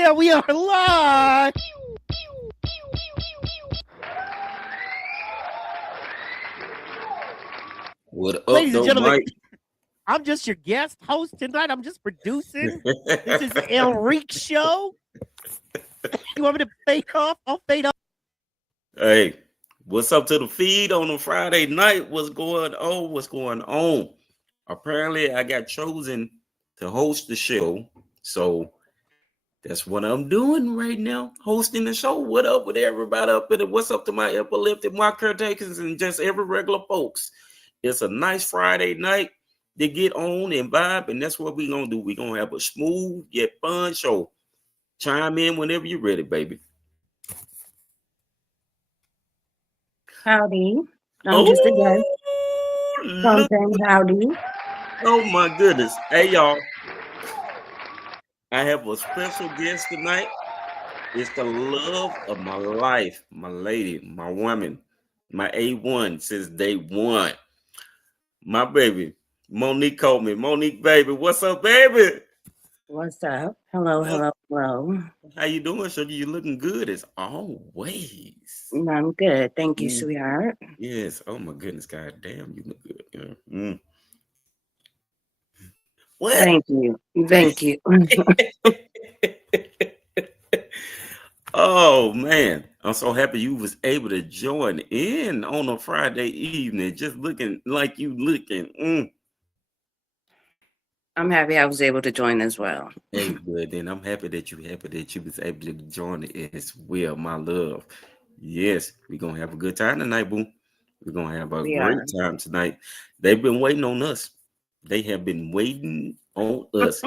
Yeah, we are live. What up, Ladies and though, gentlemen, Mike? I'm just your guest host tonight. I'm just producing. This is the Enrique Show. You want me to fade off? I'll fade off. Hey, what's up to the feed on a Friday night? What's going on? What's going on? Apparently, I got chosen to host the show, so that's what I'm doing right now, hosting the show. What up with everybody up in it? What's up to my epileptic, my caretakers, and just every regular folks? It's a nice Friday night to get on and vibe, and that's what we're gonna do. We're gonna have a smooth yet fun show. Chime in whenever you're ready, baby. Howdy. I'm just a guest. Oh, look. Something howdy. Oh my goodness. Hey y'all. I have a special guest tonight. It's the love of my life, my lady, my woman, my A1 since day one. My baby, Monique called me. Monique, baby, what's up, baby? What's up? Hello, hello, hello. How you doing, Sugar? You looking good as always. I'm good. Thank you, Mm. sweetheart. Yes. Oh my goodness, God damn, you look good. Yeah. What? Thank you. Thank you. Oh man, I'm so happy you was able to join in on a Friday evening, just looking like you looking. I'm happy I was able to join as well. Hey, good. Then I'm happy that you was able to join it as well, my love. Yes, we're gonna have a good time tonight, boo. We're gonna have a We great are. time tonight. They've been waiting on us. They have been waiting on us.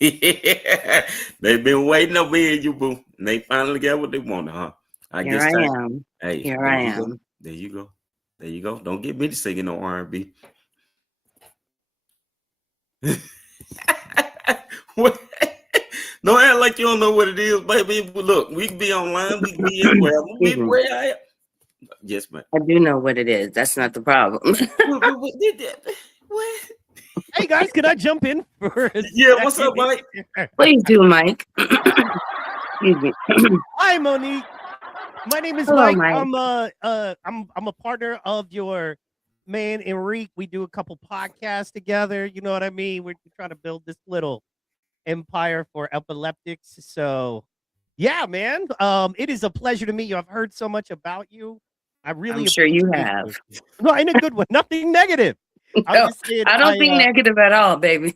They've been waiting over here, you boo. And they finally got what they wanted, huh? I Here guess I time. am. Hey, Here there I you go. am. There you go. There you go. Don't get me to singing no R&B. What? Don't act like you don't know what it is, baby. Look, we can be online. We can be anywhere. We Excuse me. where I am. Yes, man. I do know what it is. That's not the problem. What? Hey guys, can I jump in for a Yeah, what's up, second? Mike? Please do, Mike. Excuse me. Hi, Monique. My name is Hello, Mike. Mike. I'm a partner of your man Enrique. We do a couple podcasts together. You know what I mean? We're trying to build this little empire for epileptics. So, yeah, man. It is a pleasure to meet you. I've heard so much about you. I really I'm sure you appreciate have. you. No, in a good one. Nothing negative. I'm No, just saying. I don't think negative at all, baby.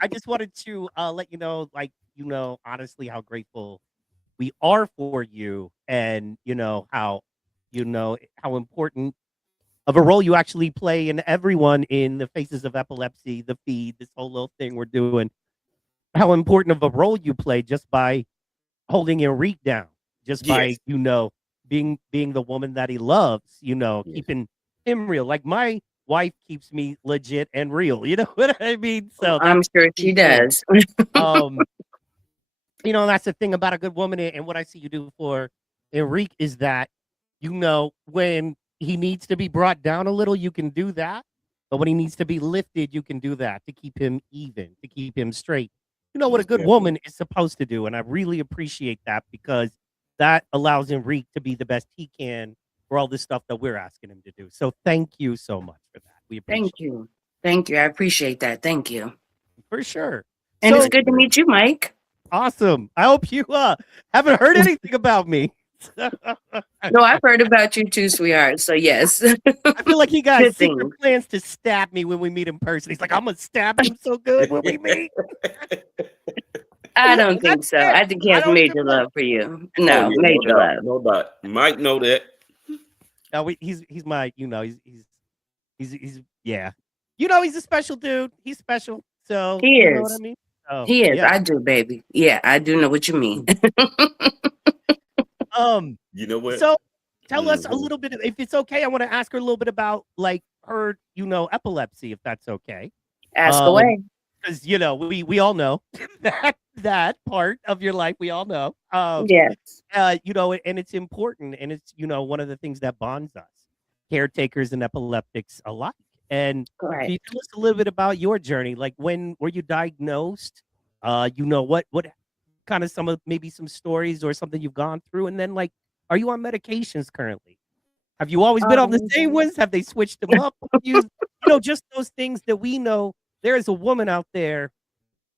I just wanted to let you know, like, honestly, how grateful we are for you, and how important of a role you actually play in everyone in the Faces of Epilepsy, the feed, this whole little thing we're doing. How important of a role you play just by holding Enrique down, just by Yes. being the woman that he loves, Yes. keeping him real. Like my wife keeps me legit and real. You know what I mean? So I'm that's sure she pretty cool. does. That's the thing about a good woman, and what I see you do for Enrique is that, when he needs to be brought down a little, you can do that. But when he needs to be lifted, you can do that to keep him even, to keep him straight. You know what a Most good definitely. woman is supposed to do. And I really appreciate that, because that allows Enrique to be the best he can for all this stuff that we're asking him to do. So thank you so much for that. We appreciate Thank you. Thank you. I appreciate that. Thank you. it. For sure. And it's So good to meet you, Mike. awesome. I hope you haven't heard anything about me. No, I've heard about you too, sweetheart. So yes. I feel like he got Good secret thing. plans to stab me when we meet in person. He's like, I'm gonna stab him so good when we meet. I don't think That's so. it. I think he I has don't major give a- love for you. Oh, No, yeah, no major doubt. love. No doubt. Mike know that. No, he's my, he's yeah. He's a special dude. He's special. So He you know what I is. mean? Oh He is. yeah. I do, baby. Yeah, I do know what you mean. You know what? So tell us a Mhm. little bit, if it's okay. I want to ask her a little bit about, like, her, epilepsy, if that's okay. Ask away. Because we all know that part of your life. We all know. Yes. And it's important, and it's one of the things that bonds us, caretakers and epileptics alike. And can Correct. you tell us a little bit about your journey? Like, when were you diagnosed? You know, what kind of maybe some stories or something you've gone through, and then like, are you on medications currently? Have you always been on the same ones? Have they switched them up? You know, just those things that we know there is a woman out there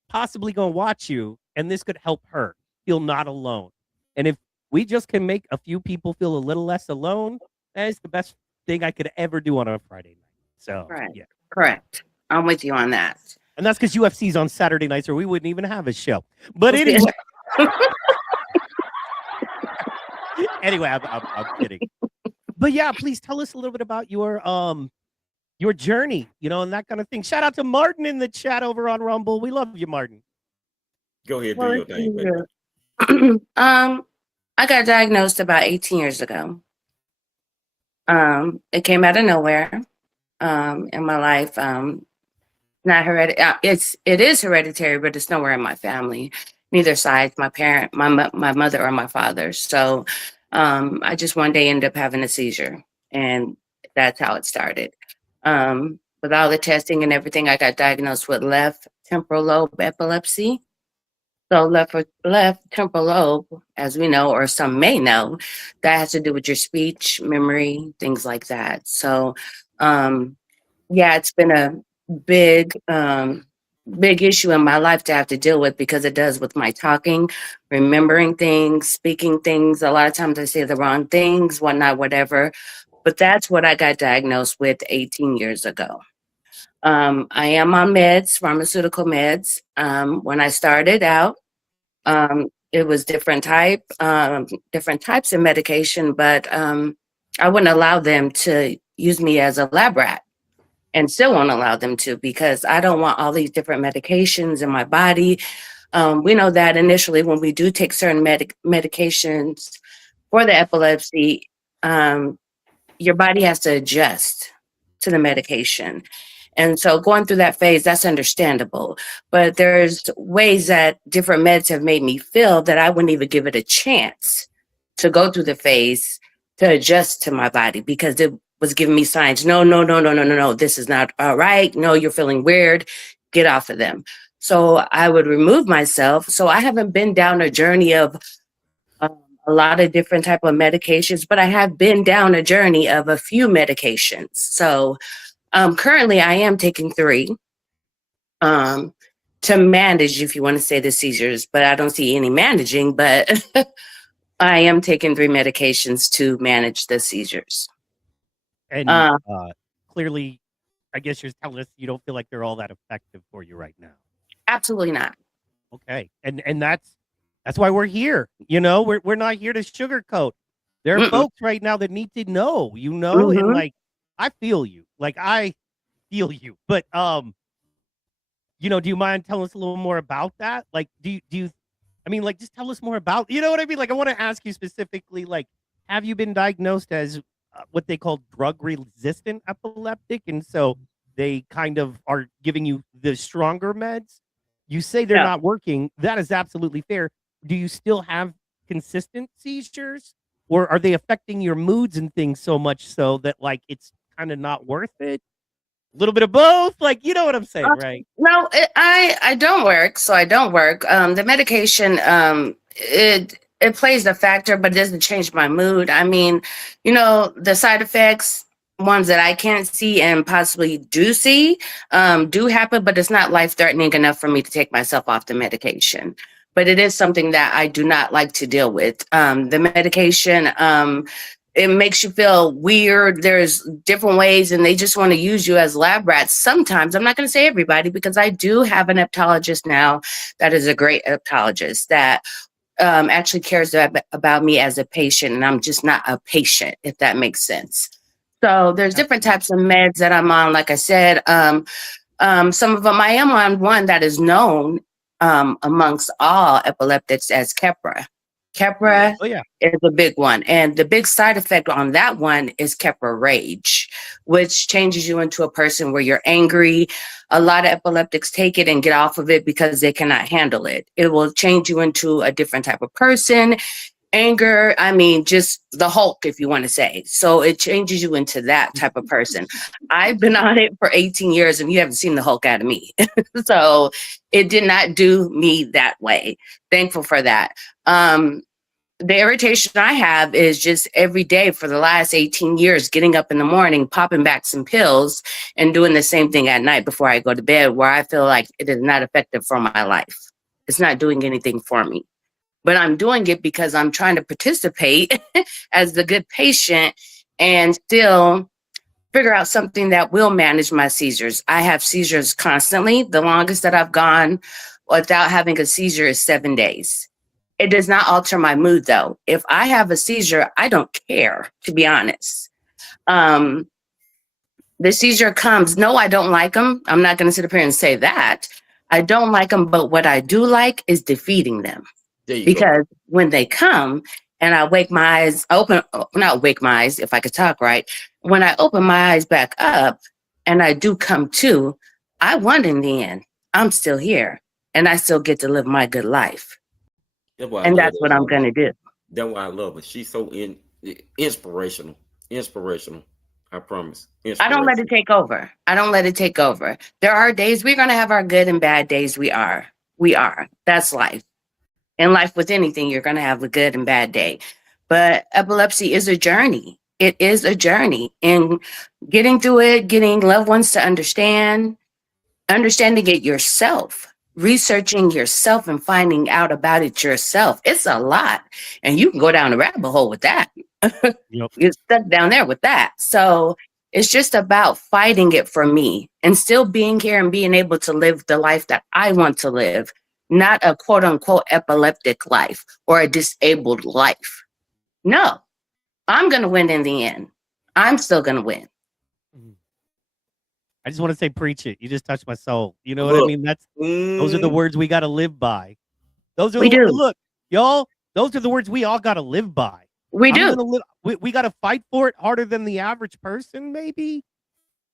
possibly going to watch you, and this could help her feel not alone. And if we just can make a few people feel a little less alone, that is the best thing I could ever do on a Friday night. So, Right. yeah. Correct. I'm with you on that. And that's because UFC's on Saturday nights, or we wouldn't even have a show. But anyway, anyway, I'm kidding. But yeah, please tell us a little bit about your journey, you know, and that kind of thing. Shout out to Martin in the chat over on Rumble. We love you, Martin. Go ahead, do your thing, baby. I got diagnosed about 18 years ago. It came out of nowhere in my life. Not hereditary. It is hereditary, but it's nowhere in my family. Neither side, my parent, my mother, or my father. So I just one day ended up having a seizure, and that's how it started. With all the testing and everything, I got diagnosed with left temporal lobe epilepsy. So left temporal lobe, as we know, or some may know, that has to do with your speech, memory, things like that. So yeah, it's been a big issue in my life to have to deal with, because it does with my talking, remembering things, speaking things. A lot of times I say the wrong things, whatnot, whatever. But that's what I got diagnosed with 18 years ago. I am on meds, pharmaceutical meds. When I started out, it was different types of medication, but I wouldn't allow them to use me as a lab rat, and still won't allow them to, because I don't want all these different medications in my body. We know that initially when we do take certain medications for the epilepsy, your body has to adjust to the medication. And so going through that phase, that's understandable. But there's ways that different meds have made me feel that I wouldn't even give it a chance to go through the phase to adjust to my body, because it was giving me signs. No, this is not all right. No, you're feeling weird. Get off of them. So I would remove myself. So I haven't been down a journey of a lot of different type of medications, but I have been down a journey of a few medications. So currently I am taking 3 to manage, if you want to say, the seizures, but I don't see any managing, but I am taking 3 medications to manage the seizures. And clearly, I guess you're telling us you don't feel like they're all that effective for you right now. Absolutely not. Okay. And that's why we're here. You know, we're not here to sugarcoat. There are folks right now that need to know, you know, and like, I feel you. Like, I feel you. But you know, do you mind telling us a little more about that? Like, do you I mean, like, just tell us more about, you know what I mean? Like, I want to ask you specifically, like, have you been diagnosed as what they call drug-resistant epileptic? And so they kind of are giving you the stronger meds. You say they're not working. That is absolutely fair. Do you still have consistent seizures? Or are they affecting your moods and things so much so that, like, it's kind of not worth it? A little bit of both, like, you know what I'm saying, right? No, I don't work, so I don't work. The medication, it plays a factor, but it doesn't change my mood. I mean, you know, the side effects, ones that I can't see and possibly do see, do happen, but it's not life-threatening enough for me to take myself off the medication. But it is something that I do not like to deal with. The medication, it makes you feel weird. There's different ways, and they just want to use you as lab rats. Sometimes, I'm not going to say everybody, because I do have an hepatologist now that is a great hepatologist that actually cares about me as a patient, and I'm just not a patient, if that makes sense. So there's different types of meds that I'm on. Like I said, some of them, I am on one that is known amongst all epileptics as Keppra. Keppra is a big one. And the big side effect on that one is Keppra rage, which changes you into a person where you're angry. A lot of epileptics take it and get off of it because they cannot handle it. It will change you into a different type of person. anger. I mean, just the Hulk, if you want to say. So it changes you into that type of person. I've been on it for 18 years and you haven't seen the Hulk out of me. So it did not do me that way. Thankful for that. The irritation I have is just every day for the last 18 years, getting up in the morning, popping back some pills and doing the same thing at night before I go to bed, where I feel like it is not effective for my life. It's not doing anything for me. But I'm doing it because I'm trying to participate as the good patient and still figure out something that will manage my seizures. I have seizures constantly. The longest that I've gone without having a seizure is 7 days. It does not alter my mood, though. If I have a seizure, I don't care, to be honest. The seizure comes. No, I don't like them. I'm not going to sit up here and say that. I don't like them, but what I do like is defeating them. Because when they come and I wake my eyes open, not wake my eyes, if I could talk right, when I open my eyes back up and I do come to, I won in the end. I'm still here and I still get to live my good life. And that's what I'm going to do. That's why I love her. She's so inspirational. I promise. I don't let it take over. There are days we're going to have our good and bad days. We are. That's life. In life with anything, you're going to have a good and bad day. But epilepsy is a journey. It is a journey. And getting through it, getting loved ones to understanding it yourself, researching yourself and finding out about it yourself. It's a lot. And you can go down a rabbit hole with that. Yep. You're stuck down there with that. So it's just about fighting it for me and still being here and being able to live the life that I want to live. Not a quote unquote epileptic life or a disabled life. No, I'm going to win in the end. I'm still going to win. I just want to say, preach it. You just touched my soul. You know what I mean? Those are the words we got to live by. Those are look, y'all, those are the words we all got to live by. We do. We got to fight for it harder than the average person, maybe.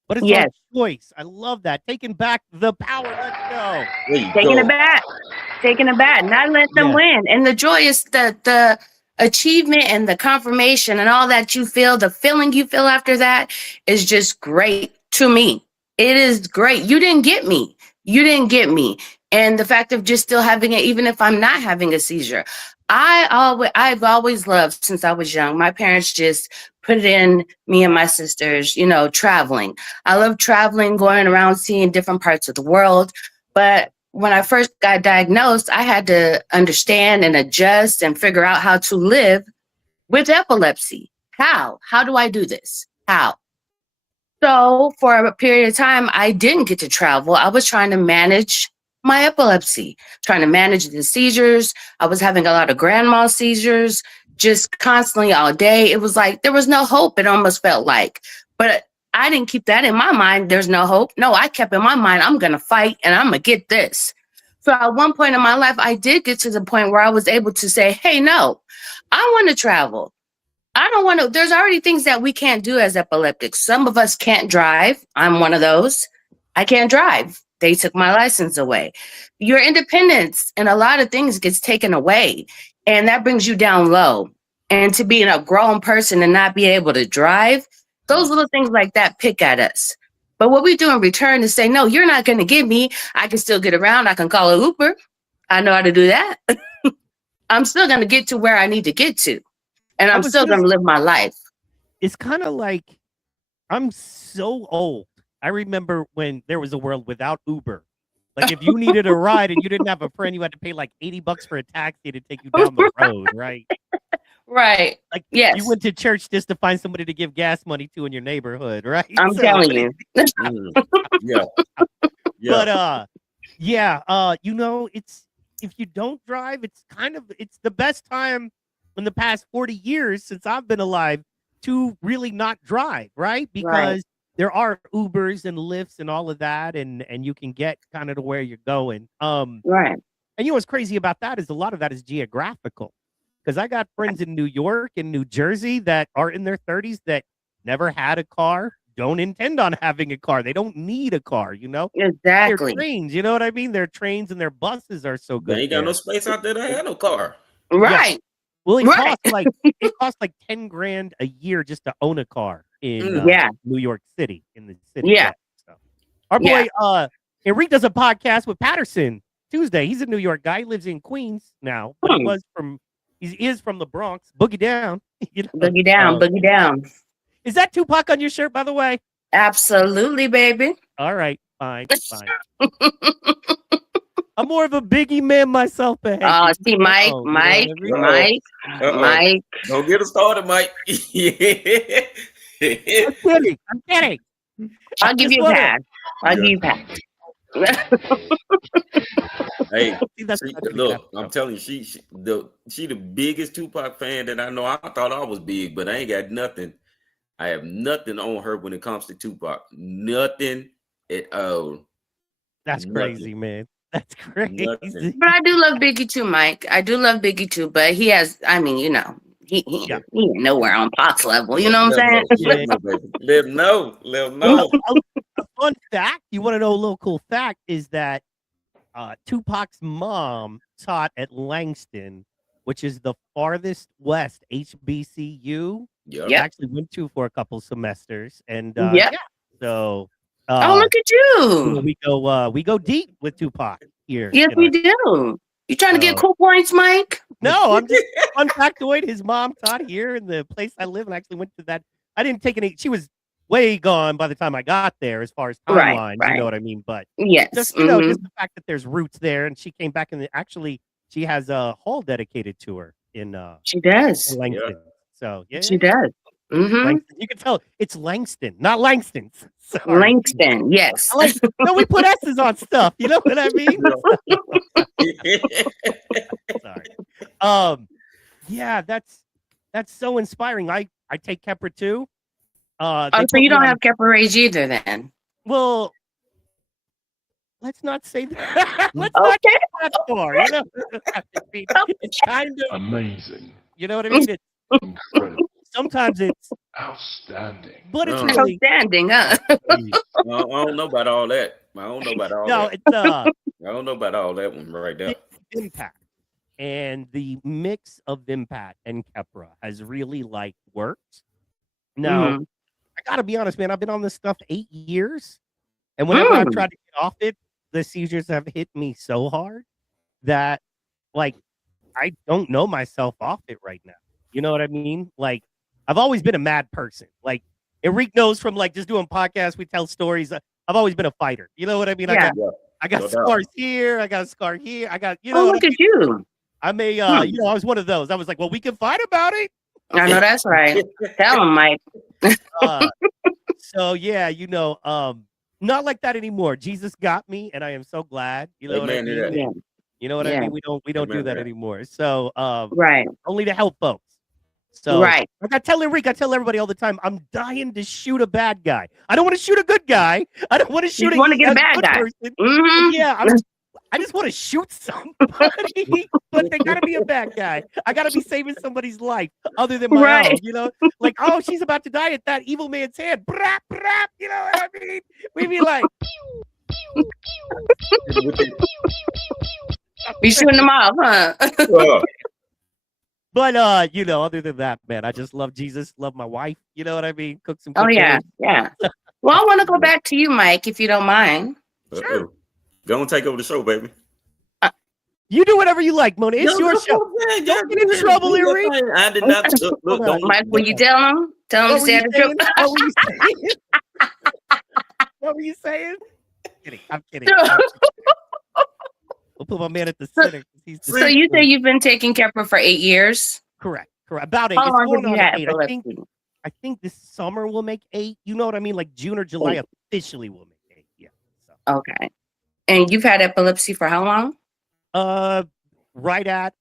But it's yes. our choice. I love that. Taking back the power. Let's go. Taking it back. Not let them win. And the joy is the achievement and the confirmation and all that you feel, the feeling you feel after that is just great to me. It is great. You didn't get me. And the fact of just still having it, even if I'm not having a seizure. I've always loved since I was young. My parents just put it in me and my sisters, traveling. I love traveling, going around, seeing different parts of the world. But when I first got diagnosed, I had to understand and adjust and figure out how to live with epilepsy. How? How do I do this? How? So for a period of time, I didn't get to travel. I was trying to manage my epilepsy, trying to manage the seizures. I was having a lot of grand mal seizures, just constantly all day. It was like there was no hope, it almost felt like. But I didn't keep that in my mind. There's no hope. No, I kept in my mind, I'm going to fight and I'm going to get this. So at one point in my life, I did get to the point where I was able to say, hey, no, I want to travel. I don't want to. There's already things that we can't do as epileptics. Some of us can't drive. I'm one of those. I can't drive. They took my license away. Your independence and a lot of things gets taken away. And that brings you down low. And to be a grown person and not be able to drive, those little things like that pick at us. But what we do in return is say, no, you're not going to get me. I can still get around. I can call an Uber. I know how to do that. I'm still going to get to where I need to get to. And I'm still going to live my life. It's kind of like I'm so old. I remember when there was a world without Uber. Like if you needed a ride and you didn't have a friend, you had to pay like $80 for a taxi to take you down the road, right? Right. Like yes. You went to church just to find somebody to give gas money to in your neighborhood, right? I'm telling you. Yeah. But it's if you don't drive, it's the best time in the past 40 years since I've been alive to really not drive, right? Because there are Ubers and Lyfts and all of that, and you can get kind of to where you're going. Right. And what's crazy about that is a lot of that is geographical. Because I got friends in New York and New Jersey that are in their 30s that never had a car, don't intend on having a car. They don't need a car, Exactly. Their trains, you know what I mean? Their trains and their buses are so good. They ain't got no space out there to have no car. Right. Well, Right. it costs like 10 grand a year just to own a car in Yeah. New York City, in the city. Yeah. So our Yeah. boy Enrique does a podcast with Patterson Tuesday. He's a New York guy. He lives in Queens now, but he is from the Bronx. Boogie down. You know? Boogie down, boogie down. Is that Tupac on your shirt, by the way? Absolutely, baby. All right, fine. I'm more of a Biggie man myself, but hey, See, Mike, you know what I mean? Mike. Don't get us started, Mike. Yeah. I'm kidding. I'll give you a pass. I'll give you a pass. Hey, See, that's look, I'm telling you, she the biggest Tupac fan that I know. I thought I was big, but I ain't got nothing. I have nothing on her when it comes to Tupac. Nothing at all. That's crazy, man. That's crazy. Nothing. But I do love Biggie too, Mike. I do love Biggie too, but he has, I mean, you know, he ain't nowhere on Pac's level. You know what I'm saying? Let him know. Let him know. A fun fact, you want to know a little cool fact, is that Tupac's mom taught at Langston, which is the farthest west HBCU. Yep. I actually went to for a couple semesters. And so Oh, look at you. we go deep with Tupac here. Yes, we do. You trying to get cool points, Mike? No, I'm just fun factoid. His mom taught here in the place I live, and I actually went to that. I didn't take any. She was way gone by the time I got there, as far as timelines. Right. You know what I mean? But yes, just just the fact that there's roots there, and she came back, and actually she has a hall dedicated to her in. She does. In Langston. Yeah. So yeah, she does. Langston. You can tell it's Langston, not Langston. Sorry. Langston, yes. No, we put S's on stuff. You know what I mean? Sorry. Yeah, that's so inspiring. I take Kepra too. So you don't have Kepra Rage either, then? Well, let's not say that. Let's not get that far. You know, it's kind of amazing. You know what I mean? It's incredible. Sometimes it's outstanding, but it's really outstanding, huh? I don't know about all that. I don't know about all that. I don't know about all that one right there. Impact and the mix of Impact and Kepra has really worked. Now, I gotta be honest, man. I've been on this stuff 8 years, and whenever I've tried to get off it, the seizures have hit me so hard that I don't know myself off it right now. You know what I mean? I've always been a mad person. Enrique knows from just doing podcasts, we tell stories. I've always been a fighter. You know what I mean? Yeah. I got scars here. I got a scar here. I got, look at you. I may, I was one of those. I was like, well, we can fight about it. I know that's right. Tell him, Mike. So yeah, not like that anymore. Jesus got me, and I am so glad. You know what I mean? Yeah. You know what I mean? We don't do that anymore. So right. Only to help folks. So right. I tell everybody all the time, I'm dying to shoot a bad guy. I don't want to shoot a good guy. I don't want to shoot a bad guy. Mm-hmm. Yeah, I just want to shoot somebody, but they gotta be a bad guy. I gotta be saving somebody's life other than my own. You know, oh, she's about to die at that evil man's hand. Brap, brap, you know what I mean? We'd be like, be shooting them off, huh? But other than that, man, I just love Jesus, love my wife. You know what I mean? Cook some. Oh yeah. Well, I want to go back to you, Mike, if you don't mind. Sure. Go and take over the show, baby. You do whatever you like, Mona. It's your show. Don't get in trouble, Enrique. I did not. Look, Mike, will you tell him? Tell him to say the truth. What were you saying? I'm kidding. We'll put my man at the center. So you say you've been taking Kepra for 8 years? Correct. About 8. How long have you had epilepsy? I think this summer will make 8. You know what I mean? June or July officially will make 8. Yeah. So. Okay. And you've had epilepsy for how long? I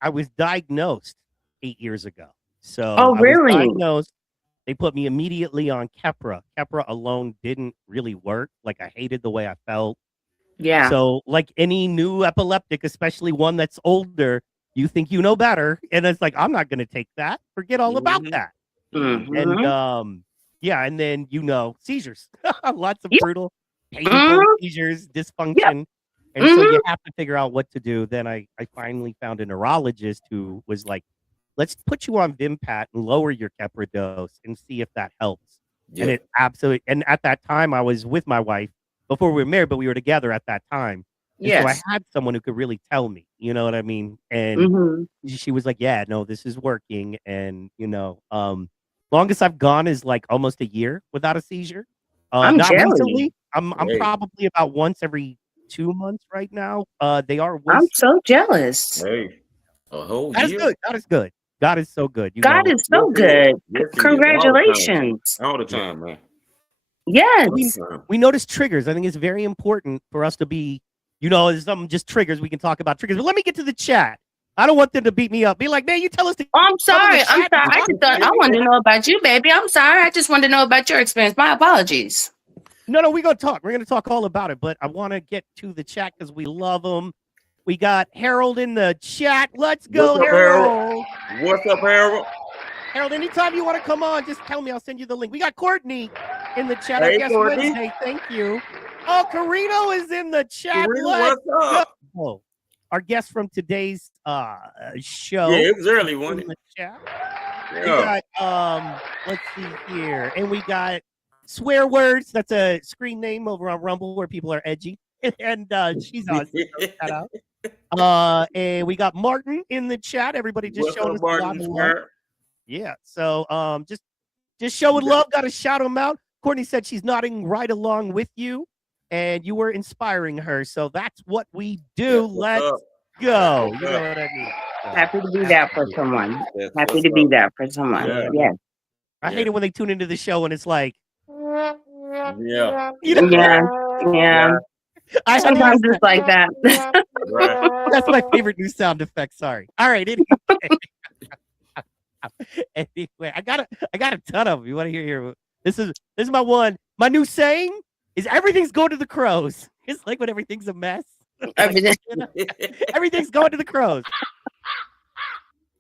was diagnosed 8 years ago. So really? I was diagnosed. They put me immediately on Kepra. Kepra alone didn't really work. I hated the way I felt. Yeah. So any new epileptic, especially one that's older, you think you know better. And it's I'm not going to take that. Forget all about that. Mm-hmm. And and then, seizures, lots of brutal, painful seizures, dysfunction. And so you have to figure out what to do. Then I finally found a neurologist who was let's put you on Vimpat and lower your Keppra dose and see if that helps. Yeah. And it absolutely, and at that time I was with my wife before we were married, but we were together at that time. And so I Yes. had someone who could really tell me, you know what I mean? And hmm she was like, yeah, no, this is working. And, longest I've gone is like almost a year without a seizure. I'm Not jealous. recently. I'm Hey. probably about once every 2 months right now. They are I'm once. so jealous. Hey, a whole God is year. good. God is good. God is so good. God is so Yes, he is. good. Yes, he is. All the time. Congratulations. All the time, man. Yes. All the time. We notice triggers. I think it's very important for us to be, there's some just triggers. We can talk about triggers. But let me get to the chat. I don't want them to beat me up. Be like, man, you tell us to. Oh, I'm sorry. chat I'm sorry. I is just thought I wanted to know about you, baby. I'm sorry. I just wanted to know about your experience. My apologies. No, we're going to talk. We're going to talk all about it. But I want to get to the chat because we love them. We got Harold in the chat. Let's go, What's up, Harold. What's up, Harold? Harold, anytime you want to come on, just tell me. I'll send you the link. We got Courtney in the chat. Hey, I guess Courtney. Wednesday. Thank you. Oh, Carino is in the chat. Karina, Let's what's up? go. Our guest from today's show. Yeah, it was early, in wasn't it? the chat. We Yeah. got let's see here. And we got swear words. That's a screen name over on Rumble where people are edgy. And she's on. Shout out. And we got Martin in the chat. Everybody just What's showing up, us a lot Martin of love. Square? Yeah. So just showing love. Got to shout them out. Courtney said she's nodding right along with you, and you were inspiring her. So that's what we do. That's what's Let's up. go. That's You what's know up. what I mean? So, Happy to be that for someone. That's Happy what's to be up. that for someone. Yeah. Yes. I hate it when they tune into the show and it's like, Yeah. you know, Yeah. Yeah. Yeah. I have Sometimes that. it's like that. Right. That's my favorite new sound effect. Sorry. All right. Anyway, I got a ton of them. You want to hear here? This is my one. My new saying is everything's going to the crows. It's like when everything's a mess. Everything- Everything's going to the crows.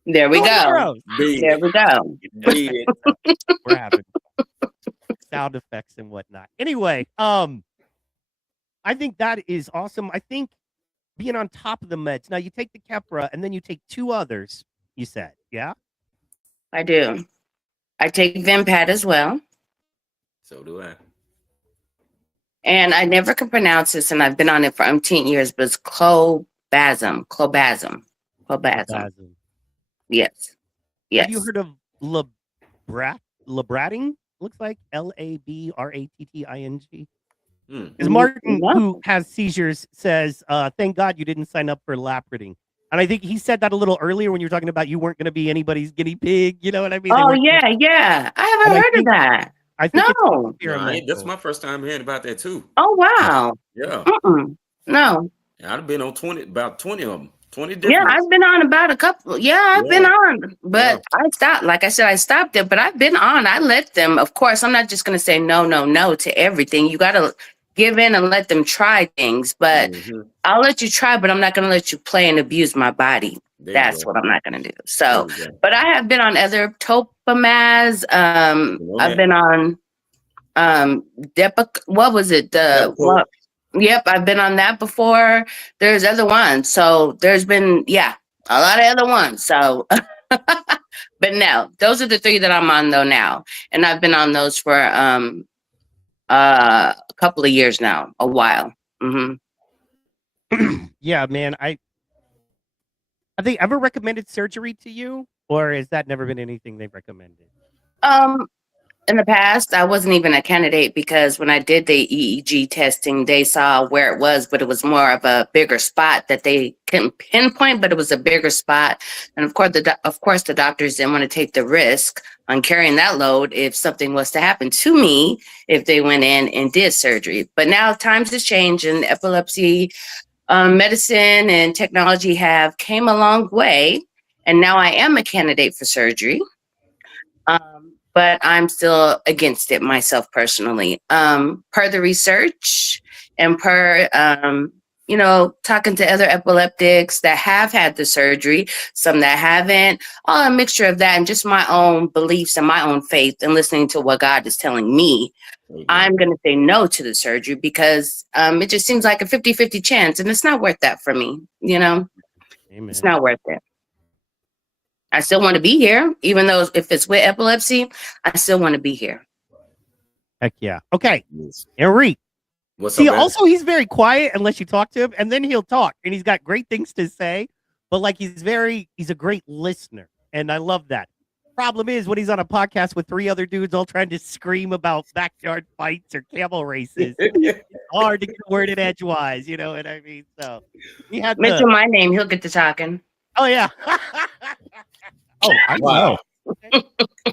There we Go to the go. crows. There we go. Dead. We're having sound effects and whatnot. Anyway, I think that is awesome. I think being on top of the meds. Now you take the Keppra and then you take 2 others. You said, yeah. I do. I take Vimpat as well. So do I. And I never can pronounce this, and I've been on it for umpteen years, but it's clobazam. Clobazam. Yes. Yes. Have you heard of Labratting? Looks like LABRATTING. Because Martin, No. who has seizures, says, thank God you didn't sign up for Laprading. And I think he said that a little earlier when you were talking about you weren't going to be anybody's guinea pig. You know what I mean? They Oh, weren't- yeah. I haven't And I heard of think- that. I think it's No. experimental. That's my first time hearing about that too. Oh, wow. Yeah. No. I've been on about 20 of them. 20 Yeah, different. I've been on about a couple. Yeah, I've been Yeah. on, but I stopped. Like I said, I stopped it, but I've been on. I let them, of course, I'm not just going to say no to everything. You got to give in and let them try things, but Mhm. I'll let you try, but I'm not going to let you play and abuse my body. There you That's go. what I'm not going to do. So, There you go. but I have been on other Topamaz. I've been on what was it? Depakote. Yep, I've been on that before. There's other ones. So there's been, a lot of other ones. So, but no, those are the 3 that I'm on though now. And I've been on those for a couple of years now, a while. hmm Yeah, man. I think ever recommended surgery to you, or has that never been anything they've recommended? In the past, I wasn't even a candidate because when I did the EEG testing, they saw where it was, but it was more of a bigger spot that they couldn't pinpoint, but it was a bigger spot. And of course, the doctors didn't want to take the risk on carrying that load if something was to happen to me if they went in and did surgery. But now times has changed, and epilepsy medicine and technology have came a long way, and now I am a candidate for surgery. But I'm still against it myself personally. Per the research and per, talking to other epileptics that have had the surgery, some that haven't, all a mixture of that and just my own beliefs and my own faith and listening to what God is telling me, There you go. I'm going to say no to the surgery because it just seems like a 50-50 chance and it's not worth that for me. Amen. It's not worth it. I still want to be here, even though if it's with epilepsy, I still want to be here. Heck yeah. Okay, Yes. Enrique. What's See, up, man? also he's very quiet unless you talk to him, and then he'll talk, and he's got great things to say. But like he's a great listener, and I love that. Problem is when he's on a podcast with 3 other dudes all trying to scream about backyard fights or camel races, it's hard to get a word in edgewise. You know what I mean? So we had Mention my name, he'll get to talking. Oh yeah. Oh, I Wow.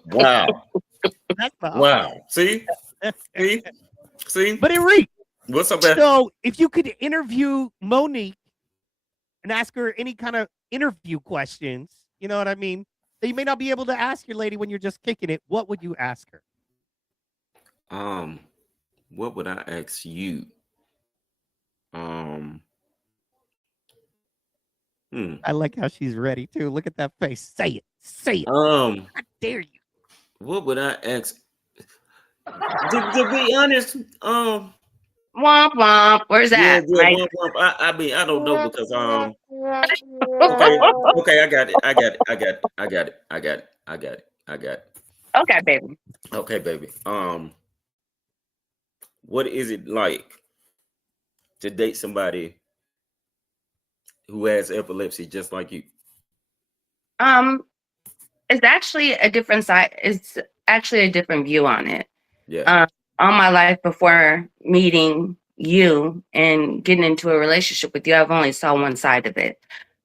Wow. That's the Wow. See? See? But Enrique, What's up, man? so if you could interview Monique and ask her any kind of interview questions, you know what I mean, that you may not be able to ask your lady when you're just kicking it, what would you ask her? What would I ask you? I like how she's ready too. Look at that face. Say it. Say it. How dare you? What would I ask? To be honest, Womp womp. Where's that? yeah, Like, I mean, I don't know because okay, I got it. okay, baby. Okay, baby. What is it like to date somebody who has epilepsy just like you? It's actually a different side. It's actually a different view on it. Yeah. All my life before meeting you and getting into a relationship with you, I've only saw one side of it.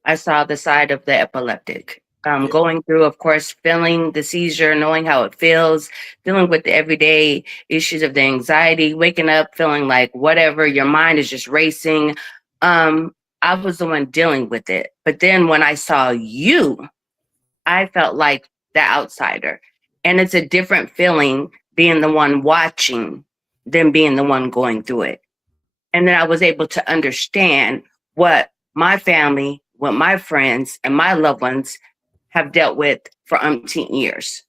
I saw the side of the epileptic. Going through, of course, feeling the seizure, knowing how it feels, dealing with the everyday issues of the anxiety, waking up feeling like whatever, your mind is just racing. I was the one dealing with it. But then when I saw you, I felt like the outsider. And it's a different feeling being the one watching than being the one going through it. And then I was able to understand what my family, what my friends and my loved ones have dealt with for umpteen years.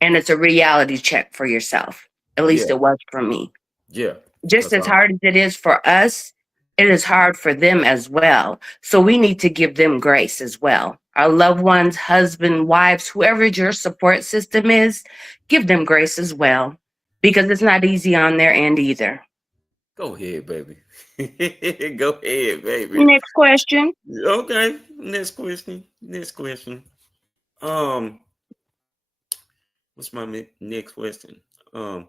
And it's a reality check for yourself. At least Yeah. it was for me. Yeah. Just That's as right. hard as it is for us, it is hard for them as well. So we need to give them grace as well. Our loved ones, husband, wives, whoever your support system is, give them grace as well. Because it's not easy on their end either. Go ahead, baby. Go ahead, baby. Next question. Okay. Next question. What's my next question? I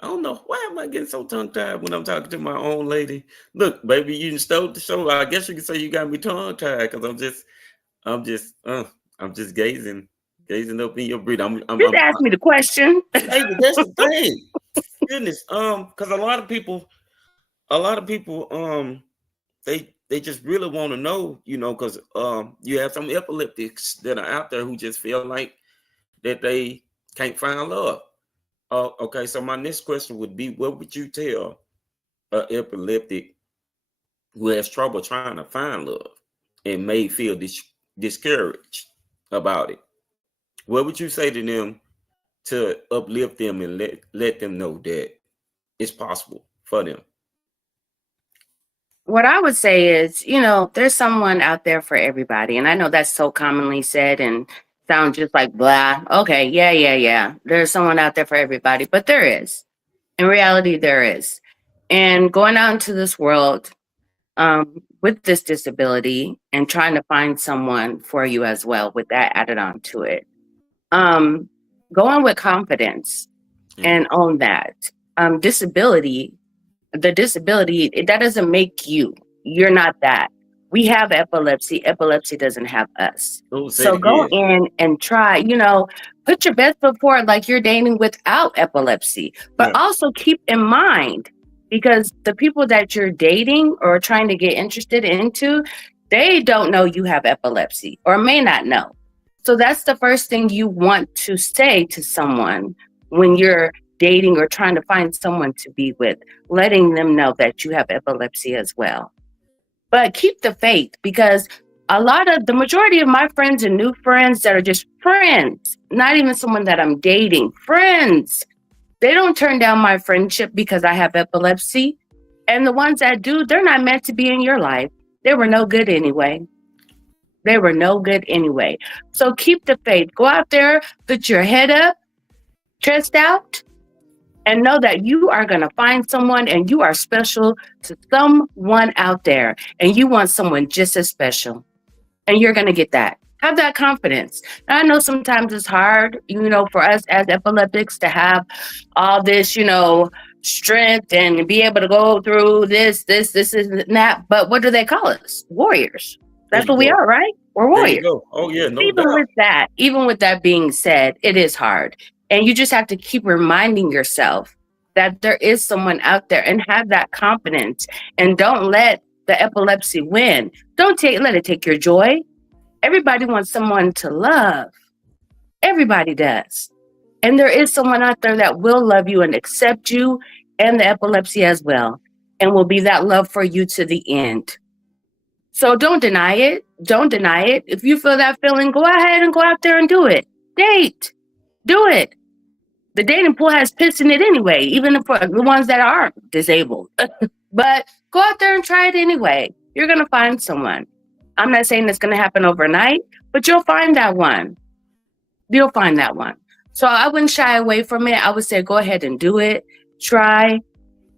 don't know. Why am I getting so tongue-tied when I'm talking to my own lady? Look, baby, you stole the show. I guess you can say you got me tongue-tied because I'm just gazing up in your breed. Just ask me the question. Hey, but that's the thing. Goodness, because a lot of people, they just really want to know, you know, because you have some epileptics that are out there who just feel like that they can't find love. Okay, so my next question would be, what would you tell an epileptic who has trouble trying to find love and may feel discouraged about it? What would you say to them to uplift them and let them know that it's possible for them? What I would say is, you know, there's someone out there for everybody. And I know that's so commonly said and sounds just like blah. Okay, yeah. There's someone out there for everybody, but there is. In reality, there is. And going out into this world with this disability and trying to find someone for you as well with that added on to it. Going with confidence and own that. The disability, that doesn't make you. You're not that. We have epilepsy. Epilepsy doesn't have us. So go in and try, you know, put your best foot forward like you're dating without epilepsy. But also keep in mind, because the people that you're dating or trying to get interested into, they don't know you have epilepsy or may not know. So that's the first thing you want to say to someone when you're dating or trying to find someone to be with, letting them know that you have epilepsy as well. But keep the faith, because the majority of my friends and new friends that are just friends, not even someone that I'm dating, friends, they don't turn down my friendship because I have epilepsy. And the ones that do, they're not meant to be in your life. They were no good anyway. They were no good anyway. So keep the faith. Go out there, put your head up, chest out, and know that you are going to find someone, and you are special to someone out there, and you want someone just as special, and you're going to get that. Have that confidence. And I know sometimes it's hard, for us as epileptics to have all this, strength and be able to go through this, and that. But what do they call us? Warriors. That's what we are, right? We're warriors. There you go. Oh yeah, no doubt. Even with that being said, it is hard. And you just have to keep reminding yourself that there is someone out there, and have that confidence, and don't let the epilepsy win. Let it take your joy. Everybody wants someone to love. Everybody does. And there is someone out there that will love you and accept you and the epilepsy as well, and will be that love for you to the end. So don't deny it. Don't deny it. If you feel that feeling, go ahead and go out there and do it. Date. Do it. The dating pool has piss in it anyway, even for the ones that aren't disabled. But go out there and try it anyway. You're going to find someone. I'm not saying it's going to happen overnight, but you'll find that one. You'll find that one. So I wouldn't shy away from it. I would say go ahead and do it. Try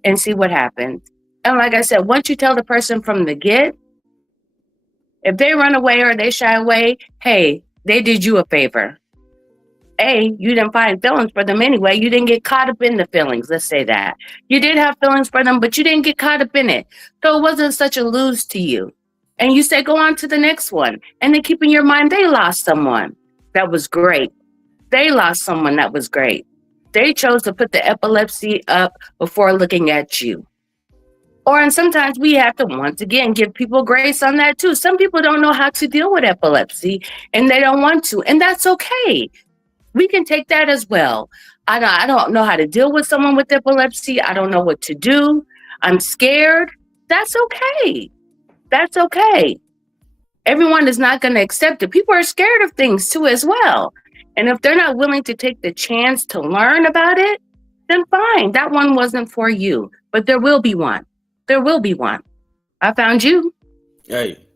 and see what happens. And like I said, once you tell the person from the get, if they run away or they shy away, hey, they did you a favor. You didn't find feelings for them anyway. You didn't get caught up in the feelings. Let's say that. You did have feelings for them, but you didn't get caught up in it. So it wasn't such a lose to you. And you say, go on to the next one. And then keep in your mind, they lost someone that was great. They lost someone that was great. They chose to put the epilepsy up before looking at you. And sometimes we have to, once again, give people grace on that too. Some people don't know how to deal with epilepsy, and they don't want to. And that's okay. We can take that as well. I don't know how to deal with someone with epilepsy. I don't know what to do. I'm scared. That's okay. That's okay. Everyone is not going to accept it. People are scared of things too as well. And if they're not willing to take the chance to learn about it, then fine. That one wasn't for you. But there will be one. There will be one. I found you. Hey,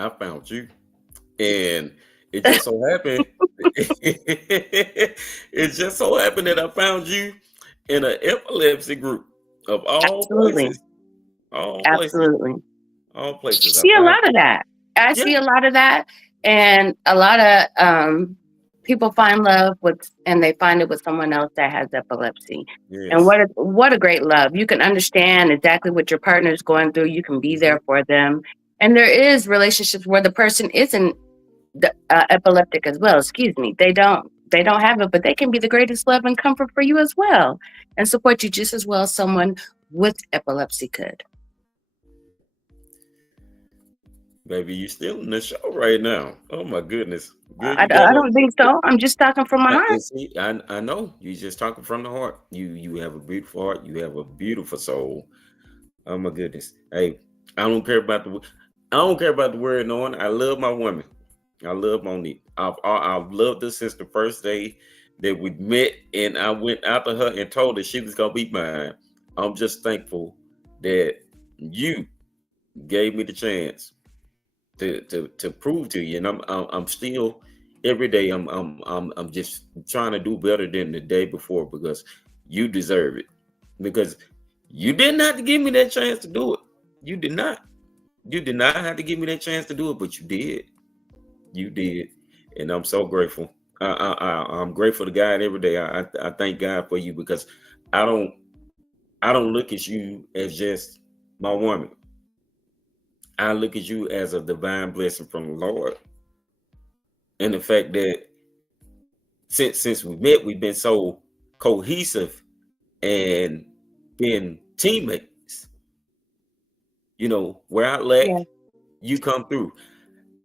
I found you. And it just so happened. It just so happened that I found you in an epilepsy group of all places. Absolutely. All places. I see a lot of that. I see a lot of that. And a lot of people find love and they find it with someone else that has epilepsy. Yes. And what a great love. You can understand exactly what your partner is going through. You can be there for them. And there is relationships where the person isn't epileptic as well. Excuse me. They don't have it, but they can be the greatest love and comfort for you as well, and support you just as well as someone with epilepsy could. Baby, you still in the show right now. Oh my goodness. I don't think so. I'm just talking from my heart. See, I know. You just talking from the heart. You have a beautiful heart. You have a beautiful soul. Oh my goodness. Hey, I don't care about the word knowing. I love my woman. I love Monique. I've loved her since the first day that we met, and I went after her and told her she was gonna be mine. I'm just thankful that you gave me the chance to prove to you, and I'm still every day. I'm just trying to do better than the day before, because you deserve it. Because you didn't have to give me that chance to do it. You did not. You did not have to give me that chance to do it, but you did. You did, and I'm so grateful. I'm grateful to God every day. I thank God for you, because I don't look at you as just my woman. I look at you as a divine blessing from the Lord. And the fact that since we met, we've been so cohesive and been teammates. Where I lack, you come through.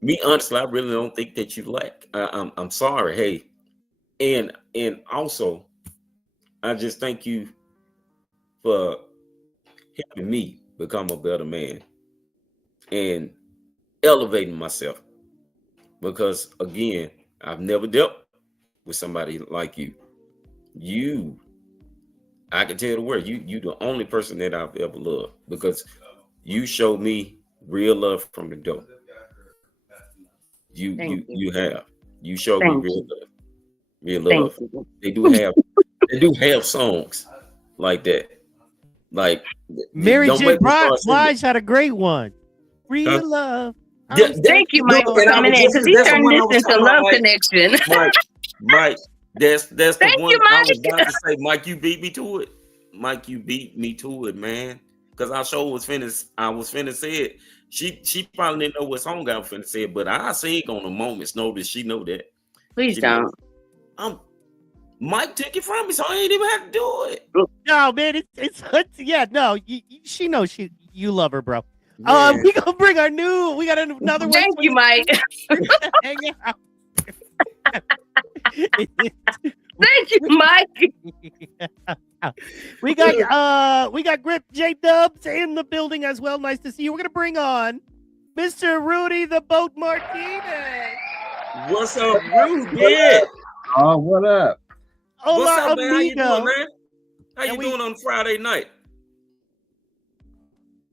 Me, honestly, I really don't think that you lack. I'm sorry. Hey, and also, I just thank you for helping me become a better man and elevating myself. Because again, I've never dealt with somebody like you. I can tell the word, you the only person that I've ever loved, because you showed me real love from the door. Thank You have. You show me Thank real love. Real Thank love. you. They do have songs like that. Like Mary don't J. make me start singing. Blige had a great one. Real Huh? love. Yeah, that, Thank you, Mike, for and I coming was in because he that's the turned one I this was into talking about, Love like, Connection. Mike, that's the Thank one you, I was Mike. about to say. Mike, you beat me to it. Mike, you beat me to it, man. Because I sure was finished. I was finna say it. She probably didn't know what song I was finna say it, but I sing on a moment's notice. She know that. Please She don't. knows. Mike took it from me, so I ain't even have to do it. No, man, it's yeah, no, she knows you love her, bro. Man. We gonna bring we got another one. Thank you, Mike. Hang out. Thank you, Mike. we got Grip J Dubs in the building as well. Nice to see you. We're gonna bring on Mr. Rudy the Boat Martinez. What's up, Rudy? Oh, what up? Hola, What's up, man? How you amigo. doing, man? How you doing on Friday night?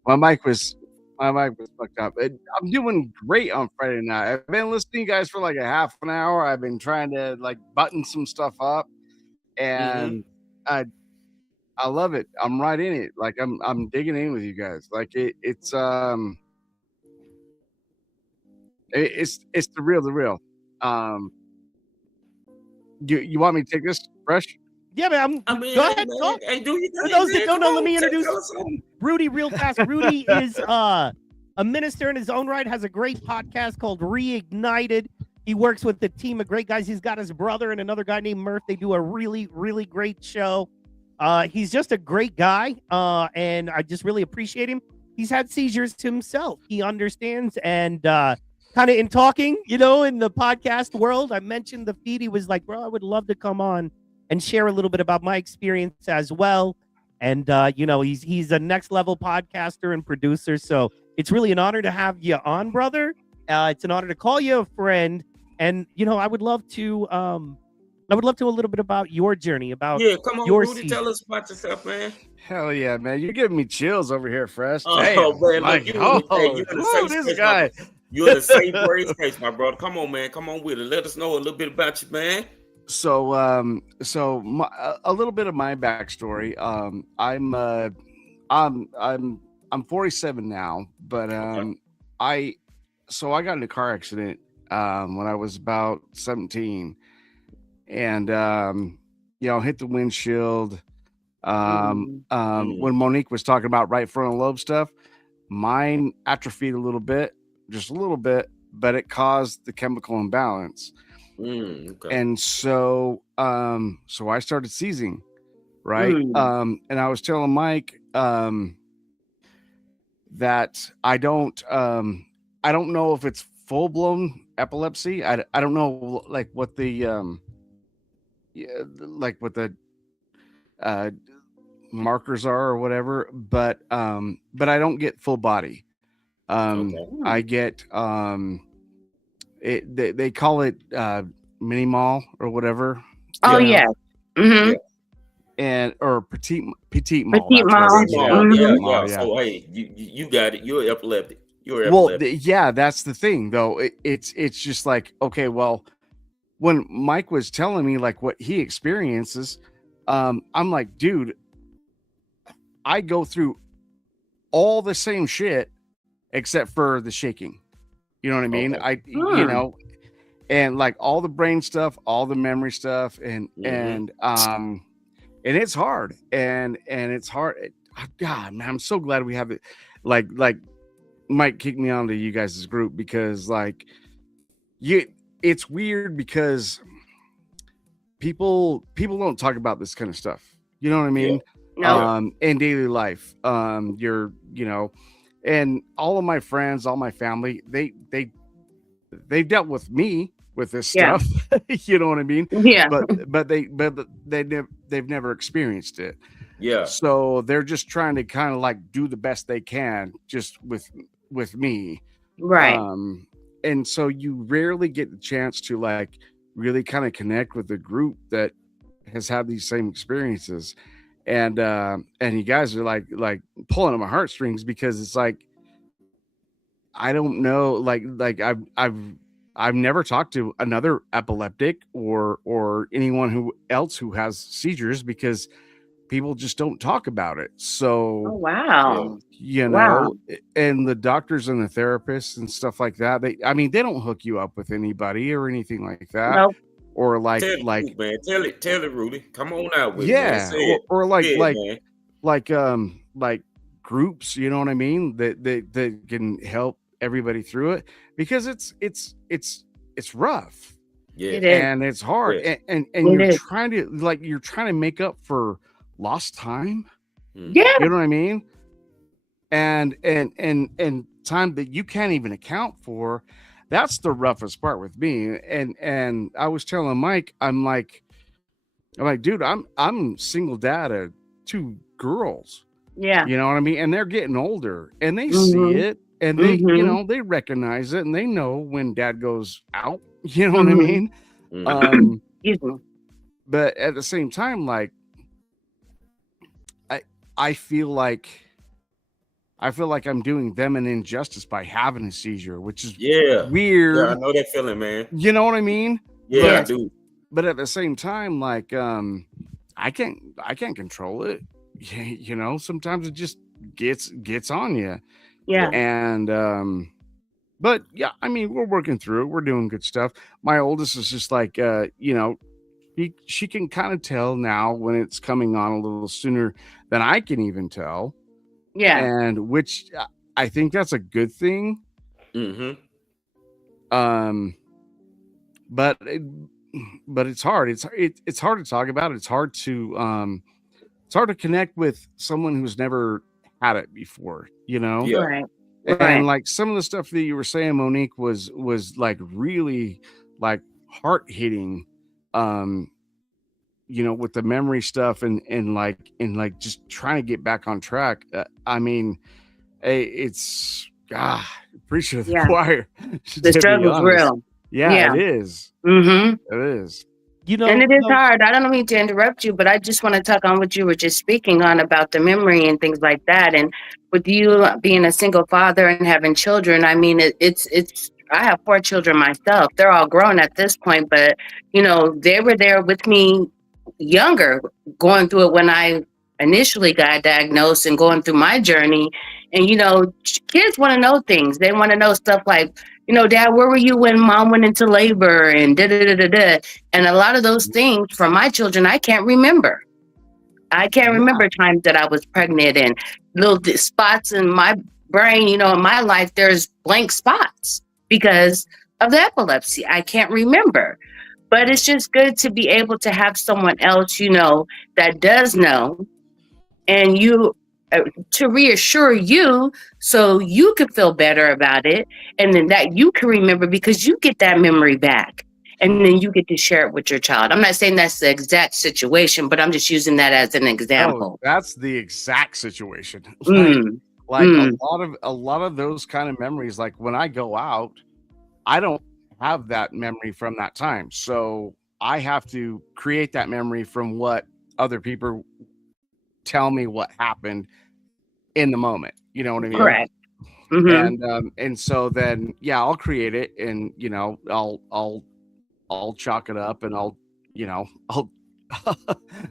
My mic was fucked up. I'm doing great on Friday night. I've been listening to you guys for like a half an hour. I've been trying to like button some stuff up, and I love it. I'm right in it. Like I'm digging in with you guys. Like it's the real. You want me to take this fresh? Yeah, man. I mean, Go ahead, man, talk. hey, do you For those that don't know, let me introduce tell us something. Rudy real fast. Rudy is a minister in his own right, has a great podcast called Reignited. He works with the team of great guys. He's got his brother and another guy named Murph. They do a really, really great show. He's just a great guy, and I just really appreciate him. He's had seizures himself. He understands, and kind of in talking, in the podcast world, I mentioned the feed. He was like, bro, I would love to come on and share a little bit about my experience as well. And, he's a next level podcaster and producer. So it's really an honor to have you on, brother. It's an honor to call you a friend. And, I would love to a little bit about your journey, about Come on, your Rudy, season. tell us about yourself, man. Hell yeah, man! You're giving me chills over here, Fresh. Oh, Damn, man, like, look, you in the safe this space, guy. You're in the safe space, my brother. Come on, man. Come on with it. Let us know a little bit about you, man. So, a little bit of my backstory. I'm 47 now, but I got in a car accident when I was about 17, and hit the windshield. When Monique was talking about right frontal lobe stuff, mine atrophied a little bit, just a little bit, but it caused the chemical imbalance. Okay. And so I started seizing, right? And I was telling Mike that I don't know if it's full blown epilepsy. I don't know like what the markers are or whatever, but I don't get full body. I get they call it mini mal or whatever. Oh yeah. Mm-hmm. And or petite mal. Petite mal. Yeah. So hey, you got it. You're epileptic. That's the thing though. It's just like, okay, well, when Mike was telling me like what he experiences, I'm like, dude, I go through all the same shit except for the shaking. You know what I mean? And like all the brain stuff, all the memory stuff, and it's hard, and it's hard. God, man, I'm so glad we have it. Like Mike kicked me onto you guys' group because like it's weird because people don't talk about this kind of stuff. You know what I mean? No. In daily life, and all of my friends, all my family, they've dealt with me with this stuff. You know what I mean? Yeah. But they've never experienced it. Yeah. So they're just trying to kind of like do the best they can just with me. Right. And so you rarely get the chance to like really kind of connect with a group that has had these same experiences. And you guys are like pulling on my heartstrings because it's like, I don't know, like I've I've never talked to another epileptic or anyone who else who has seizures because people just don't talk about it. So Oh wow. you Wow. know, and the doctors and the therapists and stuff like that, they don't hook you up with anybody or anything like that. Nope. Or like Tell the truth, man. Tell it, Rudy. Come on out with it, man. yeah, Say it. or like Say it, man. like groups, you know what I mean, that can help everybody through it, because it's rough Yeah. It is. and it's hard, Yeah. and It you're is. trying to make up for lost time, Mhm. Yeah. you know what I mean, and time that you can't even account for. That's the roughest part with me. And I was telling Mike, I'm like, dude, I'm single dad of 2 girls. Yeah. You know what I mean? And they're getting older and they Mhm. see it and they, you Mhm. know, they recognize it and they know when dad goes out. You know what I Mhm. mean? Mhm. Excuse me. But at the same time, like I feel like I'm doing them an injustice by having a seizure, which is Yeah. weird. Yeah, I know that feeling, man. You know what I mean? Yeah, Yeah. I do. But at the same time, like I can't control it. You know, sometimes it just gets on you. Yeah. And but yeah, I mean, we're working through it. We're doing good stuff. My oldest is just like you know, she can kind of tell now when it's coming on a little sooner than I can even tell. Yeah. And which I think that's a good thing. Mm-hmm. But it's hard. It's hard to talk about. It's hard to connect with someone who's never had it before, you know? Yeah. Right. And Right. like some of the stuff that you were saying, Monique, was like really like heart hitting, you know, with the memory stuff and like just trying to get back on track. I mean, it's preaching to the Yeah. choir. The to be struggle's honest. real. Yeah, Yeah. it is. Mm-hmm. It is. You know, And it is so- hard. I don't mean to interrupt you, but I just want to talk on what you were just speaking on about the memory and things like that. And with you being a single father and having children, I mean, it's. I have 4 children myself. They're all grown at this point, but you know, they were there with me younger, going through it when I initially got diagnosed and going through my journey. And you know, kids want to know things. They want to know stuff like, you know, Dad, where were you when Mom went into labor and da da da da da. And a lot of those things for my children, I can't remember. I can't remember times that I was pregnant and little spots in my brain. You know, in my life, there's blank spots because of the epilepsy. I can't remember. But it's just good to be able to have someone else, you know, that does know, and you to reassure you so you can feel better about it, and then that you can remember because you get that memory back, and then you get to share it with your child. I'm not saying that's the exact situation, but I'm just using that as an Oh, example. that's the exact situation. Mm, Like Mm. a lot of those kind of memories, like when I go out, I don't have that memory from that time. So I have to create that memory from what other people tell me what happened in the moment. You know what I mean? correct. Mhm. And so then I'll create it, and you know, I'll chalk it up, and I'll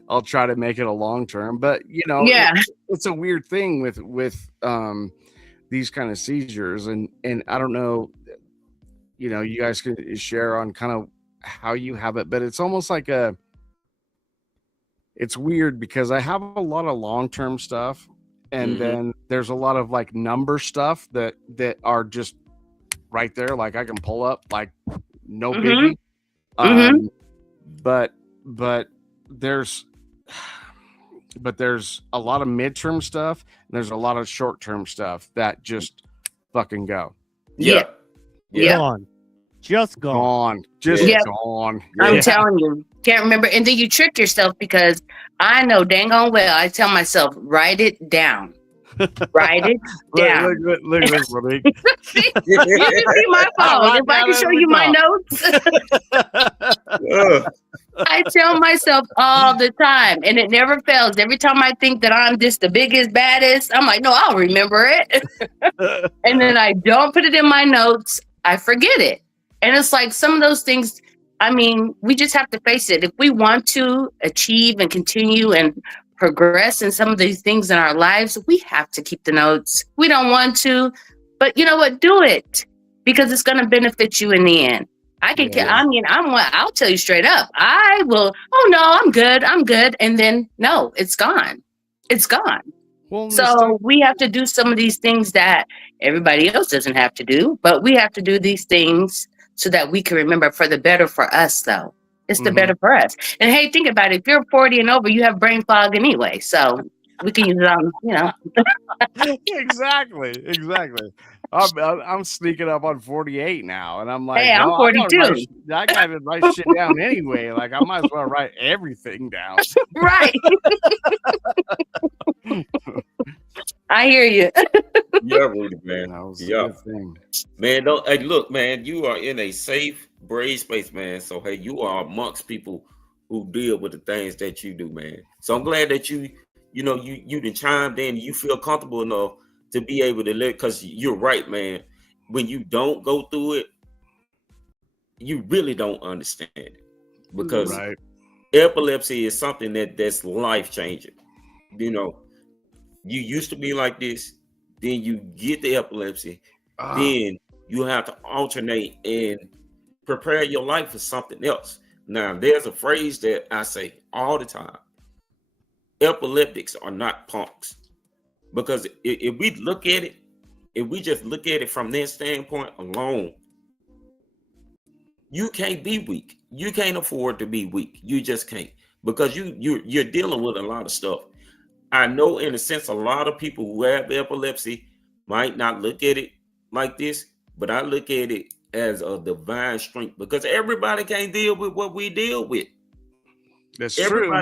I'll try to make it a long term. But you know, Yeah. it's a weird thing with these kind of seizures, and I don't know, you know, you guys can share on kind of how you have it, but it's almost like it's weird because I have a lot of long-term stuff, and Mhm. then there's a lot of like number stuff that are just right there, like I can pull up, like no Mhm. biggie. Mhm. But there's a lot of midterm stuff, and there's a lot of short-term stuff that just fucking go Yeah. Yeah. gone. Just gone. gone, just Yeah. gone. I'm Yeah. telling you, can't remember. And then you trick yourself because I know dang on well, I tell myself, write it down. Write it down. Look at this, Monique. You can see my phone. Write If I down can show every you my thought. notes, I tell myself all the time, and it never fails. Every time I think that I'm just the biggest, baddest, I'm like, no, I'll remember it. And then I don't put it in my notes. I forget it. And it's like some of those things, I mean, we just have to face it. If we want to achieve and continue and progress in some of these things in our lives, we have to keep the notes. We don't want to, but you know what? Do it, because it's going to benefit you in the end. I can, I mean, I'll tell you straight up, I will, oh no, I'm good. And then no, it's gone. It's gone. Well, So we have to do some of these things that everybody else doesn't have to do, but we have to do these things so that we can remember, for the better for us, though. It's the better for us. And hey, think about it. If you're 40 and over, you have brain fog anyway. So we can use it on, you know. Exactly. I'm sneaking up on 48 now, and I'm like, Hey, I'm no, 42. I gotta write shit down anyway. Like, I might as well write everything down. Right. I hear you. Yeah, Rudy, man. That was a Yeah. good thing. Man, don't hey, look, man, you are in a safe, brave space, man. So hey, you are amongst people who deal with the things that you do, man. So I'm glad that you done chimed in. You feel comfortable enough to be able to let, because you're right, man. When you don't go through it, you really don't understand it. Because Right. epilepsy is something that's life changing. You know, you used to be like this, then you get the epilepsy, then you have to alternate and prepare your life for something else. Now, there's a phrase that I say all the time: epileptics are not punks. Because if we look at it, if we just look at it from that standpoint alone, you can't be weak. You can't afford to be weak. You just can't, because you're dealing with a lot of stuff. I know, in a sense, a lot of people who have epilepsy might not look at it like this, but I look at it as a divine strength, because everybody can't deal with what we deal with. That's true.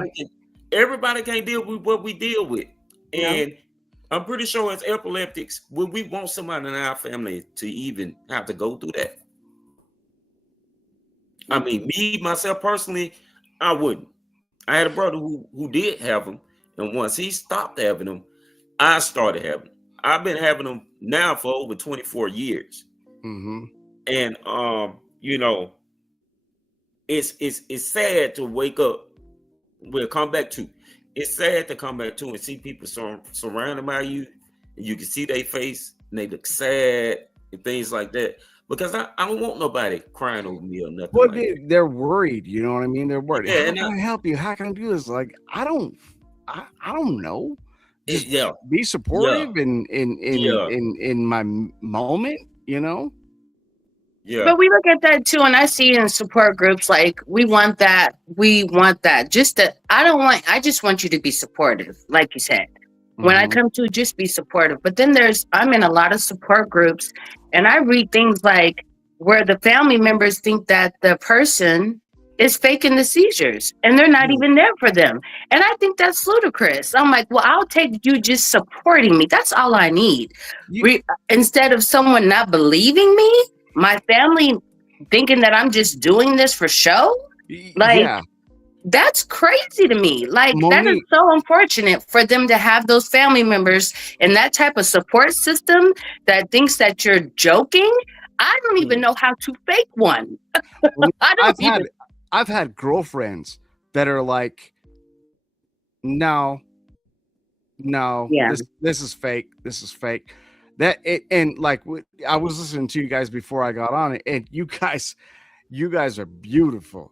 Everybody can't deal with what we deal with. Yeah. And I'm pretty sure as epileptics, we want somebody in our family to even have to go through that. I mean, me, myself personally, I wouldn't. I had a brother who did have them, and once he stopped having them, I started having them. I've been having them now for over 24 years. Mm-hmm. And you know, it's sad to wake up. We'll come back to. It's sad to come back to and see people surrounded by you, and you can see their face and they look sad and things like that. Because I don't want nobody crying over me or nothing. Well, like that. they're worried. You know what I mean? They're worried. Yeah, How and can I help you? How can I do this? Like, I don't know. Just Yeah, be supportive Yeah. in my moment. You know. yeah, But we look at that too, and I see in support groups, like, we want that. I just want you to be supportive, like you said. When I Mhm. come to, just be supportive. But then I'm in a lot of support groups, and I read things like where the family members think that the person is faking the seizures and they're not even there for them. And I think that's ludicrous. I'm like, well, I'll take you just supporting me. That's all I need. Instead of someone not believing me, my family thinking that I'm just doing this for show. Like, yeah. that's crazy to me. Like, that is Monique- so unfortunate for them to have those family members and that type of support system that thinks that you're joking. I don't even know how to fake one. I've had girlfriends that are like, no, Yeah. this is fake. This is fake. And like, I was listening to you guys before I got on it, and you guys are beautiful.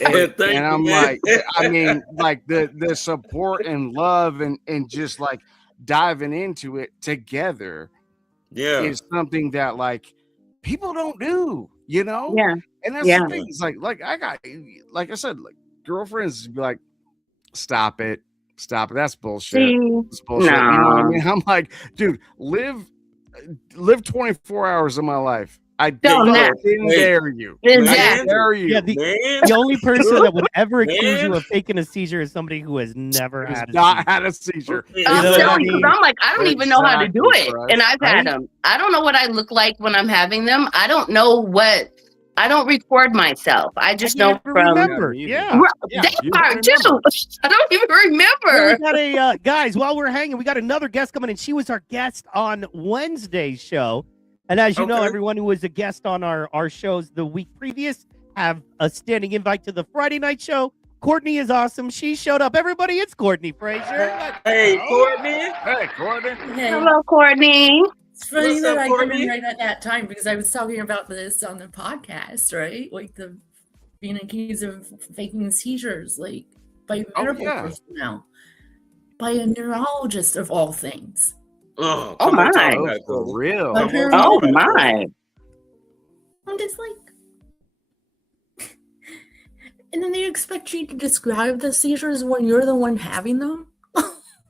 And I'm like, I mean, like the support and love and just like diving into it together is something that like people don't do, you know? Yeah. And that's the thing. It's like I got, like I said, like girlfriends be like, stop it. That's bullshit. That's bullshit. No. You know what I mean? I'm like, dude, live 24 hours of my life. I dare you. Exactly. I dare you. Yeah, the only person that would ever accuse you of faking a seizure is somebody who has never had a seizure. I'm know what I telling you, mean? 'cause I'm like, I don't even know how to do it. Exactly, And I've had them. I don't know what I look like when I'm having them. I don't record myself. I just know from. Remember. Yeah. That part too. I don't even remember. We got guys, while we're hanging, we got another guest coming in. She was our guest on Wednesday's show. And as you know, Okay. everyone who was a guest on our shows the week previous have a standing invite to the Friday night show. Courtney is awesome. She showed up. Everybody, it's Courtney Frazier. Hey, Courtney. Hey, Courtney. Hey, Hello, Courtney. it's funny What's that up, I come Courtney? in right at that time because I was talking about this on the podcast, right? Like the being accused of faking seizures, like by medical yeah. personnel, by a neurologist of all things. Oh, Oh, come on, my. talk Oh, about it, for Courtney. real. But her- Oh Talk about it, my. I'm just like, and then they expect you to describe the seizures when you're the one having them.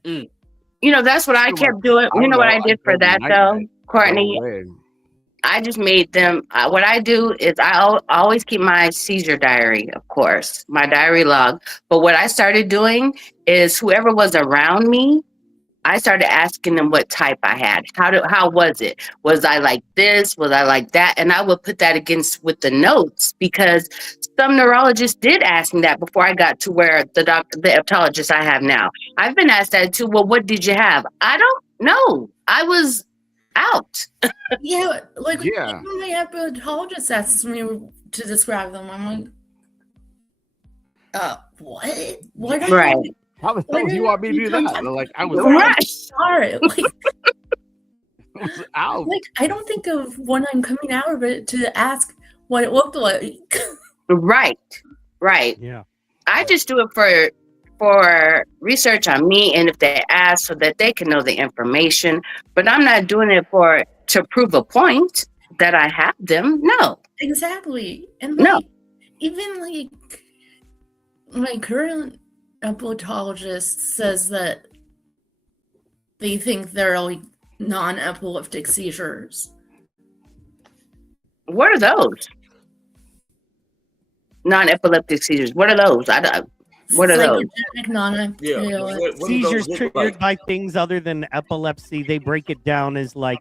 You know, that's what I kept doing. You know what I did for that though, Courtney? No way. I just made them. What I do is I always keep my seizure diary, of course, my diary log. But what I started doing is whoever was around me, I started asking them what type I had. How was it? Was I like this? Was I like that? And I would put that against with the notes because some neurologists did ask me that before I got to where the hepatologist I have now. I've been asked that too. Well, what did you have? I don't know. I was out. Yeah, like Yeah. when my hepatologist asks me to describe them, I'm like, what? What? Right. How the hell do you want me to do that? They're like, I was, Right. Sorry. Like, I was out. like I don't think of when I'm coming out of it to ask what it looked like. Right. Right. Yeah. I just do it for research on me and if they ask so that they can know the information. But I'm not doing it to prove a point that I have them. No. Exactly. And No. like, even like my current epileptologist says that they think they're like non-epileptic seizures. What are those? Non-epileptic seizures. What are those? What are those? Psychogenic non-epileptic. What do Seizures those look triggered like? by things other than epilepsy. They break it down as like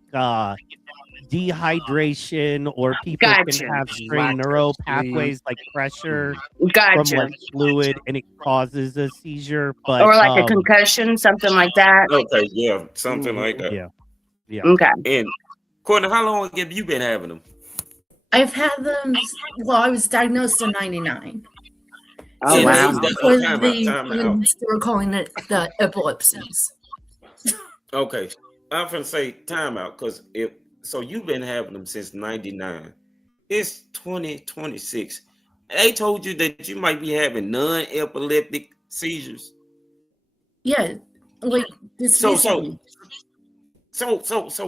dehydration, or people Gotcha. can have strained neural pathways like pressure from Gotcha. like fluid, and it causes a seizure. But Or like a concussion, something like that. Okay, yeah, something like that. yeah. Okay. And Courtney, how long have you been having them? I've had them. Well, I was diagnosed in '99. Oh Yeah, wow. they- When time out, they time out. when they were calling it the epilepsies. Okay, I'm gonna say timeout because so you've been having them since '99. It's 2026. They told you that you might be having non-epileptic seizures. Yeah, like this. So recently.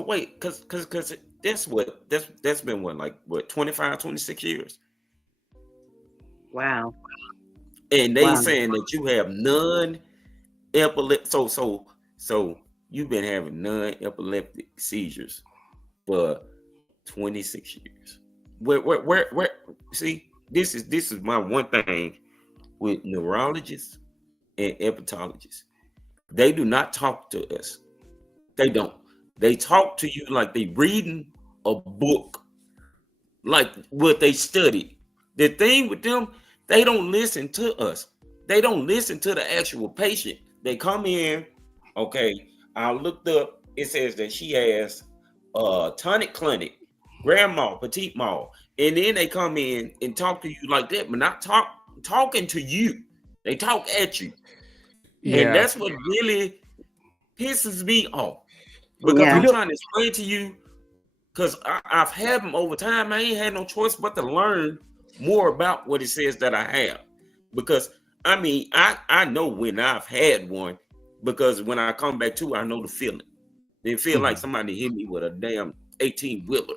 wait, because that's been what 25, 26 years, Wow. and they Wow. saying that you have non-epileptic. So you've been having non-epileptic seizures for 26 years. Where? See, this is my one thing with neurologists and hepatologists. They do not talk to us. They don't. They talk to you like they reading a book, like what they studied. The thing with them, they don't listen to us. They don't listen to the actual patient. They come in, okay, I looked up, it says that she has tonic clinic, grandma, petite mall, and then they come in and talk to you like that, but not talking to you. They talk at you. And that's what really pisses me off. Because Yeah. I'm trying to explain to you, because I've had them over time. I ain't had no choice but to learn more about what it says that I have. Because, I mean, I know when I've had one, because when I come back to, I know the feeling. They feel like somebody hit me with a damn 18-wheeler.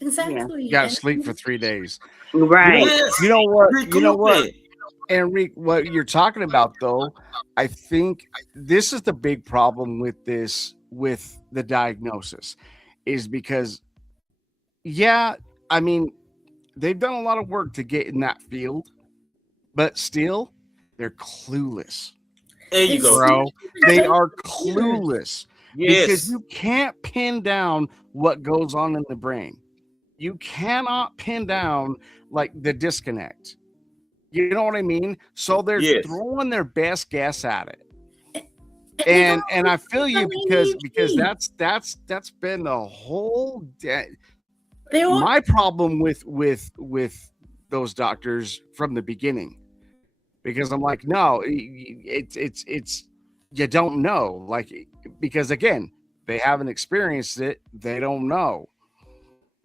Exactly. You got to And- sleep for 3 days. Right. Yes, You know what? You know what? recouping. Enrique, what you're talking about, though, I think this is the big problem with this, with the diagnosis, is because, yeah, I mean, they've done a lot of work to get in that field, but still, they're clueless, There you go. bro. They It's are so weird. clueless because Yes. you can't pin down what goes on in the brain. You cannot pin down like the disconnect. You know what I mean? So they're Yes. throwing their best guess at it. they And don't I feel you really because need. that's been the whole They all my problem with those doctors from the beginning, because I'm like, no, it's you don't know, like, because again, they haven't experienced it, they don't know.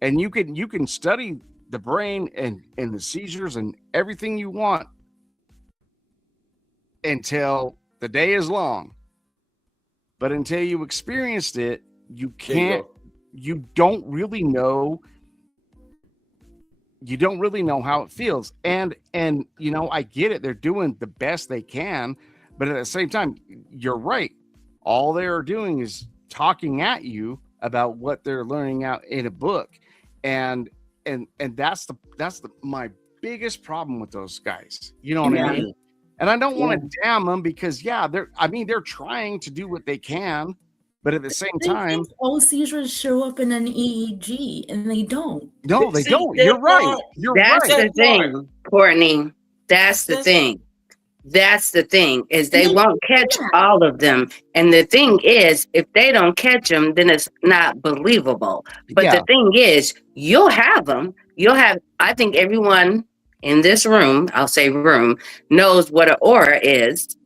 And you can study the brain and the seizures and everything you want until the day is long, but until you experienced it, you There you can't, go. you don't really know how it feels. And you know, I get it, they're doing the best they can, but at the same time, you're right, all they're doing is talking at you about what they're learning out in a book. And that's my biggest problem with those guys, you know what Yeah. I mean? And I don't want to damn them, because they're trying to do what they can, but at the same they time, think all seizures show up in an EEG, and they don't. no, they See, don't. that You're right. part- You're That's right. the thing, Courtney. That's the That's- thing. That's the thing, is they They won't catch can't. all of them. And the thing is, if they don't catch them, then it's not believable. But Yeah. the thing is, you'll have them. I think everyone in this room, I'll say room, knows what an aura is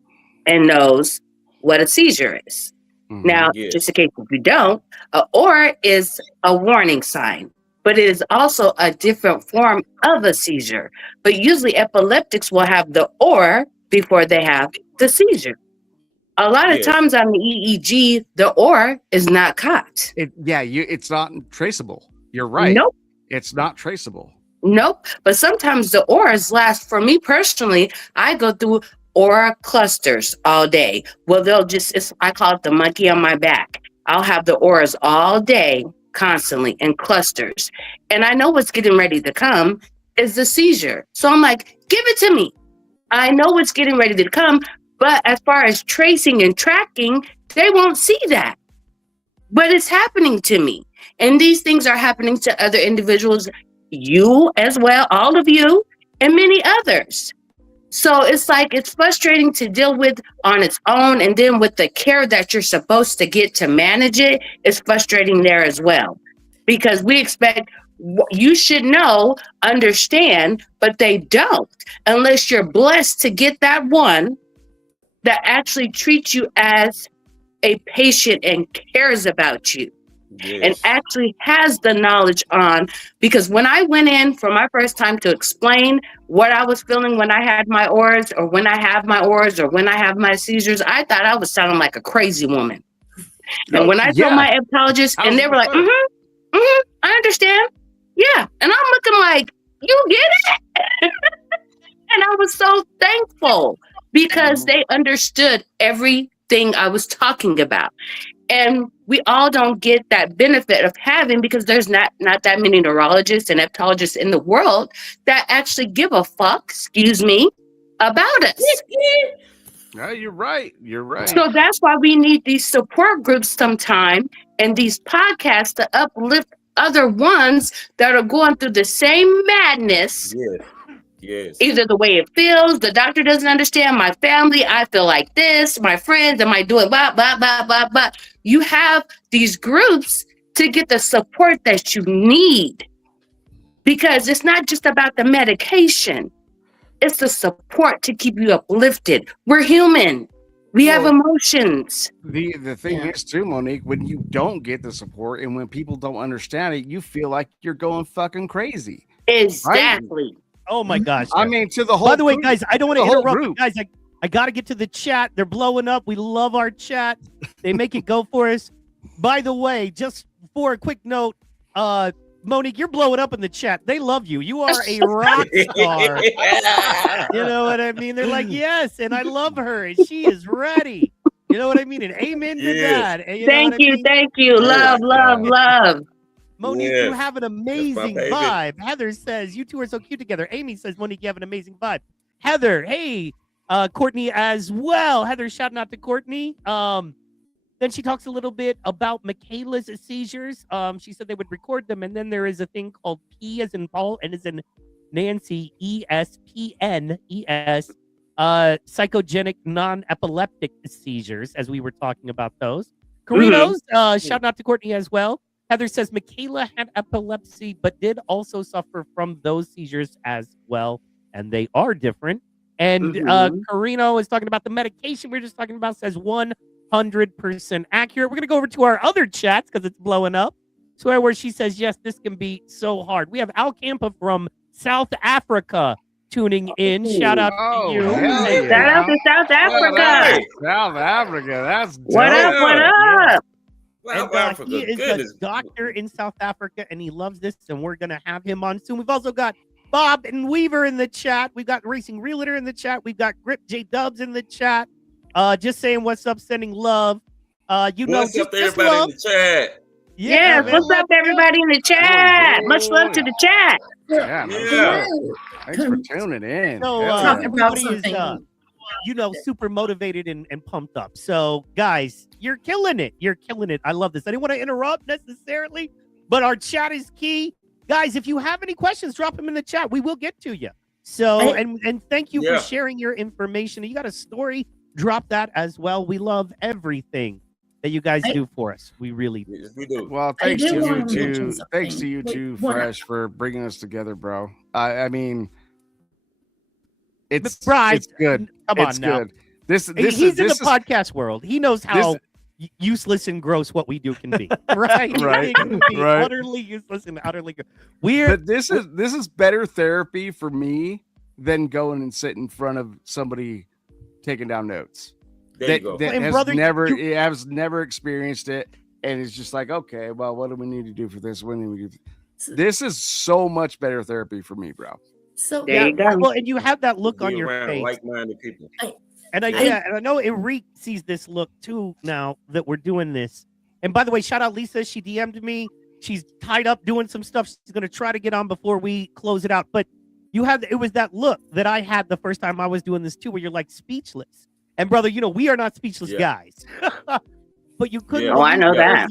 and knows what a seizure is. Mhm. Now, Yes. just in case if you don't, an aura is a warning sign, but it is also a different form of a seizure. But usually epileptics will have the aura before they have the seizure. A lot of Yes. times on the EEG, the aura is not caught. It's not traceable. You're right. Nope. It's not traceable. Nope. But sometimes the auras last. For me personally, I go through aura clusters all day. Well, I call it the monkey on my back. I'll have the auras all day, constantly in clusters. And I know what's getting ready to come is the seizure. So I'm like, give it to me. I know what's getting ready to come. But as far as tracing and tracking, they won't see that. But it's happening to me. And these things are happening to other individuals, you as well, all of you, and many others. So it's like, it's frustrating to deal with on its own. And then with the care that you're supposed to get to manage it, it's frustrating there as well. Because we expect, you should know, understand, but they don't. Unless you're blessed to get that one that actually treats you as a patient and cares about you. And Yes. actually has the knowledge on, because when I went in for my first time to explain what I was feeling when I had my auras, or when I have my auras, or when I have my seizures, I thought I was sounding like a crazy woman. And when I Yeah. told my epileptologist, and they were like, 100%. I understand. Yeah. And I'm looking like, you get it? And I was so thankful because they understood everything I was talking about. And we all don't get that benefit of having, because there's not that many neurologists and epileptologists in the world that actually give a fuck, about us. Yeah, you're right. You're right. So that's why we need these support groups sometime, and these podcasts to uplift other ones that are going through the same madness. Yes. Yes. Either the way it feels, the doctor doesn't understand, my family, I feel like this, my friends, am I doing blah, blah, blah, blah, blah. You have these groups to get the support that you need, because it's not just about the medication. It's the support to keep you uplifted. We're human. We have Well, emotions. The thing Yeah. is too, Monique, when you don't get the support and when people don't understand it, you feel like you're going fucking crazy. Exactly. Oh my gosh. I mean, to the whole. By the way, group. guys, I don't want the to whole interrupt, group. but guys. I got to get to the chat. They're blowing up. We love our chat. They make it go for us. By the way, just for a quick note, Monique, you're blowing up in the chat. They love you. You are a rock star. You know what I mean? They're like, yes, and I love her, and she is ready. You know what I mean? And amen to Yes. that. And you know Thank what I you. mean? Thank you. Love, my love, God. love. Monique, Yes. you have an amazing baby. vibe. Heather says, you two are so cute together. Amy says, Monique, you have an amazing vibe. Heather, hey, Courtney as well. Heather shouting out to Courtney. Then she talks a little bit about Michaela's seizures. She said they would record them, and then there is a thing called P as in Paul, and as in Nancy, ESPNES, psychogenic non-epileptic seizures, as we were talking about those. Carinos, shouting out to Courtney as well. Heather says Michaela had epilepsy, but did also suffer from those seizures as well, and they are different. And Carino is talking about the medication we are just talking about, says 100% accurate. We're going to go over to our other chats because it's blowing up. So where she says, yes, this can be so hard. We have Al Campa from South Africa tuning in. Shout out to you. Shout out to South Africa. South Africa. That's dope. What up? What up? And, Africa. he is Goodness. a doctor in South Africa, and he loves this, and we're going to have him on soon. We've also got Bob and Weaver in the chat. We've got Racing Realtor in the chat. We've got Grip J Dubs in the chat. Just saying what's up, sending love. What's up to everybody love. in the chat? Yes, man, what's up, everybody in the chat? Much love to the chat. Yeah, Yeah. thanks for tuning in. So, Yeah. Talk about everybody is, something. super motivated and pumped up. So, guys, you're killing it. You're killing it. I love this. I didn't want to interrupt necessarily, but our chat is key. Guys, if you have any questions, drop them in the chat. We will get to you. So, and thank you for sharing your information. You got a story, drop that as well. We love everything that you guys do for us. We really do. Yes, we do. Well, I thanks did to you wanna two. mention Thanks to something. you Wait, two, what- Fresh, for bringing us together, bro. I mean, it's Bryce, it's good. Come It's on now. good. This He's is in this the is podcast world. He knows how useless and gross what we do can be. Right? Right, It can be right. utterly useless and utterly good. We're but this is better therapy for me than going and sit in front of somebody taking down notes. There you go. That And has brother, has never experienced it, and it's just like, okay, well, what do we need to do for this? What do we do? This is so much better therapy for me, bro. So There you go. well, and you have that look on Be your around face. like-minded people. And I know Enrique sees this look too now that we're doing this. And by the way, shout out Lisa. She DM'd me. She's tied up doing some stuff. She's gonna try to get on before we close it out. But it was that look that I had the first time I was doing this too, where you're like speechless. And brother, we are not speechless guys. But you couldn't. Yeah. Oh, I know that.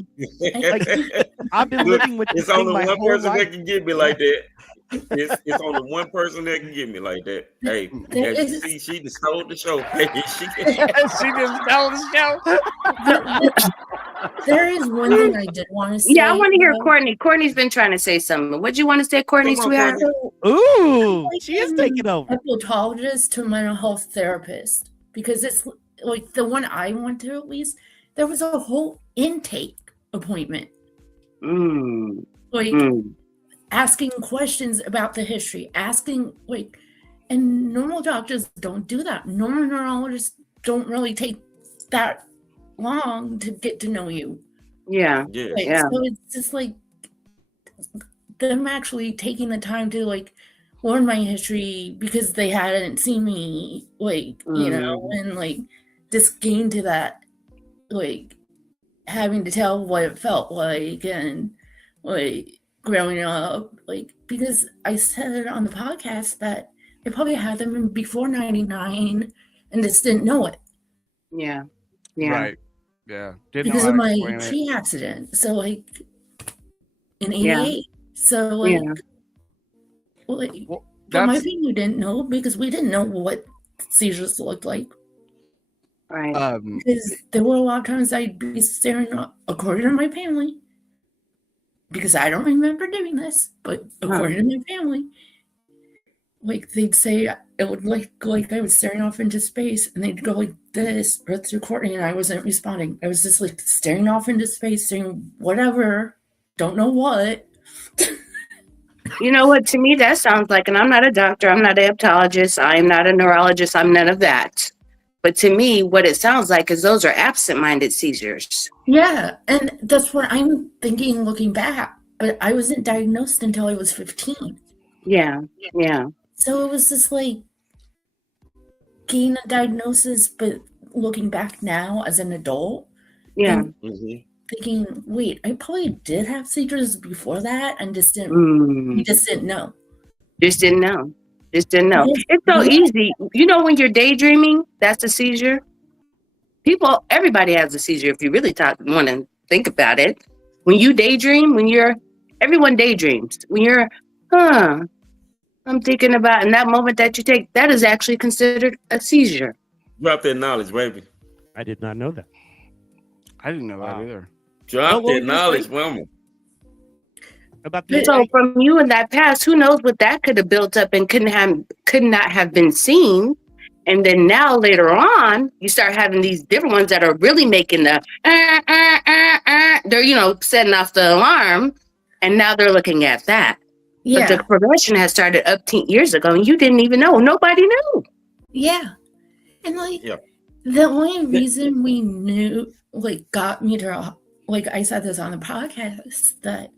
I've been living with this It's thing only my one whole person life. that can get me like that. It's only one person that can get me like that. Hey, as you see, she just stole the show. Hey, she just stole the show. there is one thing I did want to say. Yeah, I want to hear though. Courtney. Courtney's been trying to say something. What'd you want to say, Courtney, Come on, sweetheart? Courtney. Ooh, she is taking over. Hepatologist to mental health therapist, because it's like the one I went to, at least there was a whole intake appointment, Mm, like mm. asking questions about the history, and normal doctors don't do that. Normal neurologists don't really take that long to get to know you. Yeah. Yeah. Like, Yeah. So it's just like them actually taking the time to learn my history because they hadn't seen me, and just gain to that, having to tell what it felt like and growing up, because I said it on the podcast that I probably had them before 99 and just didn't know it Yeah. Yeah. Right. Yeah. Didn't because know of how to my explain it. tree accident. So in Yeah. 88. So Yeah. Well, but my that's family didn't know because we didn't know what seizures looked like. Right. Because there were a lot of times I'd be staring up, according to my family, because I don't remember doing this, but according to my family, they'd say it would like I was staring off into space, and they'd go like this right through Courtney, and I wasn't responding. I was just staring off into space, saying whatever, don't know what. You know what? To me, that sounds like, and I'm not a doctor, I'm not a hepatologist, I'm not a neurologist, I'm none of that. But to me, what it sounds like is those are absent-minded seizures. Yeah, and that's what I'm thinking looking back. But I wasn't diagnosed until I was 15. Yeah. Yeah. So it was just getting a diagnosis, but looking back now as an adult, Yeah. and thinking, wait, I probably did have seizures before that and just didn't, Mm. just didn't know. Just didn't know. Just didn't know. Yeah. It's so Yeah. easy. When you're daydreaming, that's a seizure. Everybody has a seizure if you really want to think about it. When you daydream, everyone daydreams. When you're, I'm thinking about, in that moment that you take, that is actually considered a seizure. Drop that knowledge, baby. I did not know that. I didn't know Wow. that either. Drop What were that you knowledge, saying? woman. about the So from you in that past, who knows what that could have built up and could not have been seen. And then now later on, you start having these different ones that are really making the they're, you know, setting off the alarm, and now they're looking at that. Yeah. But the prevention has started up 10 years ago, and you didn't even know. Nobody knew. Yeah. And like Yeah. the only reason we knew, like, got me to, like, I said this on the podcast, that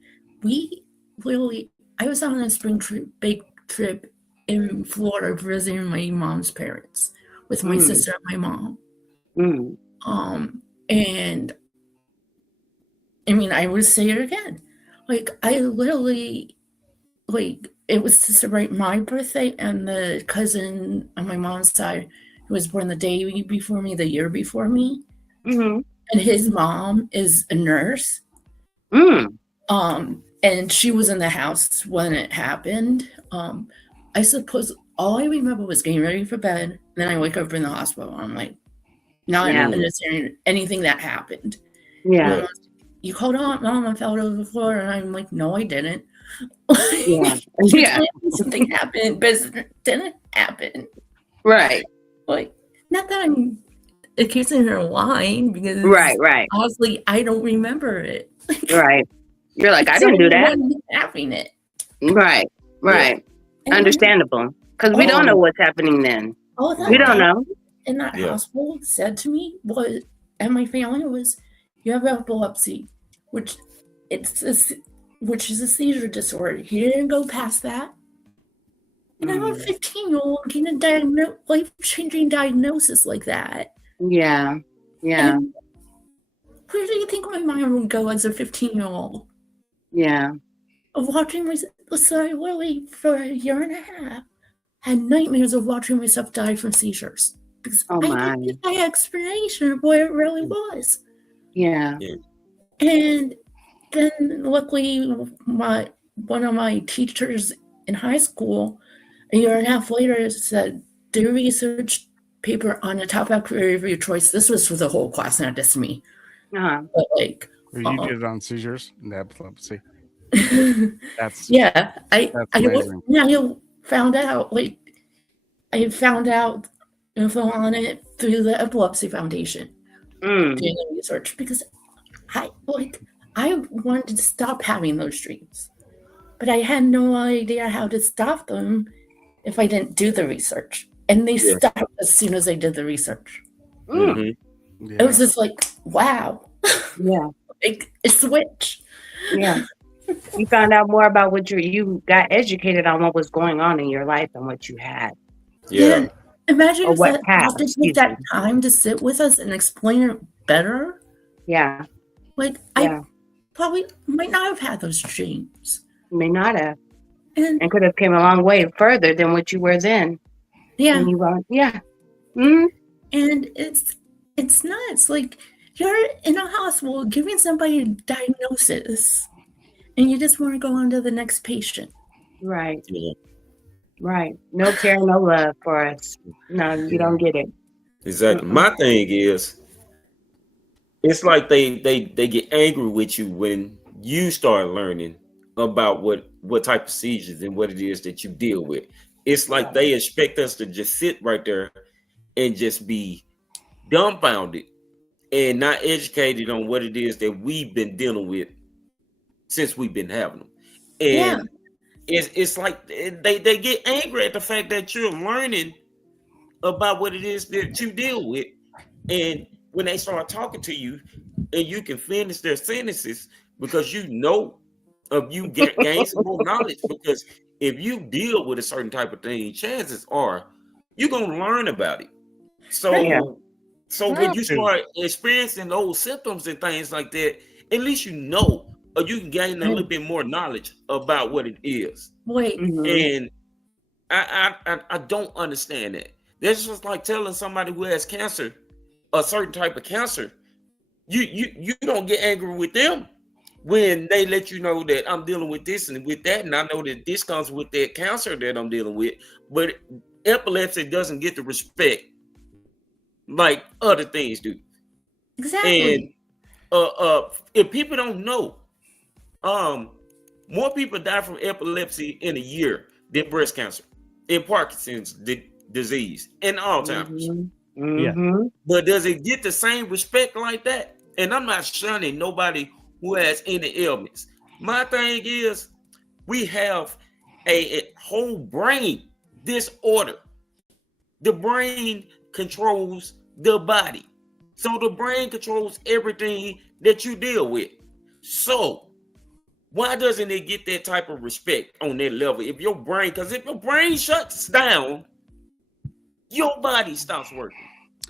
we literally, I was on a spring trip, big trip in Florida visiting my mom's parents with my sister and my mom. And I mean, I would say it again. Like, I literally, like, it was to celebrate my birthday and the cousin on my mom's side who was born the day before me, the year before me. And his mom is a nurse. And she was in the house when it happened. I suppose all I remember was getting ready for bed. And then I wake up in the hospital. I'm like, not understanding anything that happened. Yeah. You called out, Mom, I fell over the floor. And I'm like, no, I didn't. Yeah. Yeah. Something happened, but it didn't happen. Right. Like, not that I'm accusing her of lying, because Right. honestly, I don't remember it. Right. You're like, I didn't do that. Having it. Right. And Understandable. Because we don't know what's happening then. all that We don't know. in that hospital said to me was, and my family was, you have epilepsy, which is a seizure disorder. He didn't go past that. And I'm a 15-year-old getting a life-changing diagnosis like that. Yeah. And where do you think my mind would go as a 15-year-old? Yeah. Of watching myself, so I literally, for a year and a half, had nightmares of watching myself die from seizures. Because I didn't get that explanation of what it really was. Yeah. And then luckily, one of my teachers in high school, a year and a half later, said, do a research paper on the top area of your choice. This was for the whole class, not just me. But like, You did it on seizures and epilepsy. That's I found out, like, I found out info on it through the Epilepsy Foundation doing the research, because I wanted to stop having those dreams, but I had no idea how to stop them if I didn't do the research, and they stopped as soon as I did the research. It was just like, wow. Like a switch. You found out more about what you got educated on what was going on in your life and what you had. Imagine if that have to take that time to sit with us and explain it better. Like, I probably might not have had those dreams. May not have. And could have came a long way further than what you were then. And it's nuts. Like, you're in a hospital giving somebody a diagnosis, and you just want to go on to the next patient. Right. No care, no love for us. No, you don't get it. Exactly. My thing is, it's like they get angry with you when you start learning about what type of seizures and what it is that you deal with. It's like they expect us to just sit right there and just be dumbfounded and not educated on what it is that we've been dealing with since we've been having them. And it's like they get angry at the fact that you're learning about what it is that you deal with. And when they start talking to you and you can finish their sentences because you know you gain some more knowledge, because if you deal with a certain type of thing, chances are you're gonna learn about it. So when you start experiencing those symptoms and things like that, at least you know, or you can gain a little bit more knowledge about what it is. And I don't understand that. That's just like telling somebody who has cancer, a certain type of cancer, you don't get angry with them when they let you know that I'm dealing with this and with that, and I know that this comes with that cancer that I'm dealing with. But epilepsy doesn't get the respect like other things do. Exactly. And if people don't know, More people die from epilepsy in a year than breast cancer, and Parkinson's disease, and Alzheimer's. Mhm. But does it get the same respect like that? And I'm not shunning nobody who has any ailments. My thing is, we have a whole brain disorder. The brain controls the body. So the brain controls everything that you deal with. So why doesn't it get that type of respect on that level? If your brain, because if your brain shuts down, your body stops working.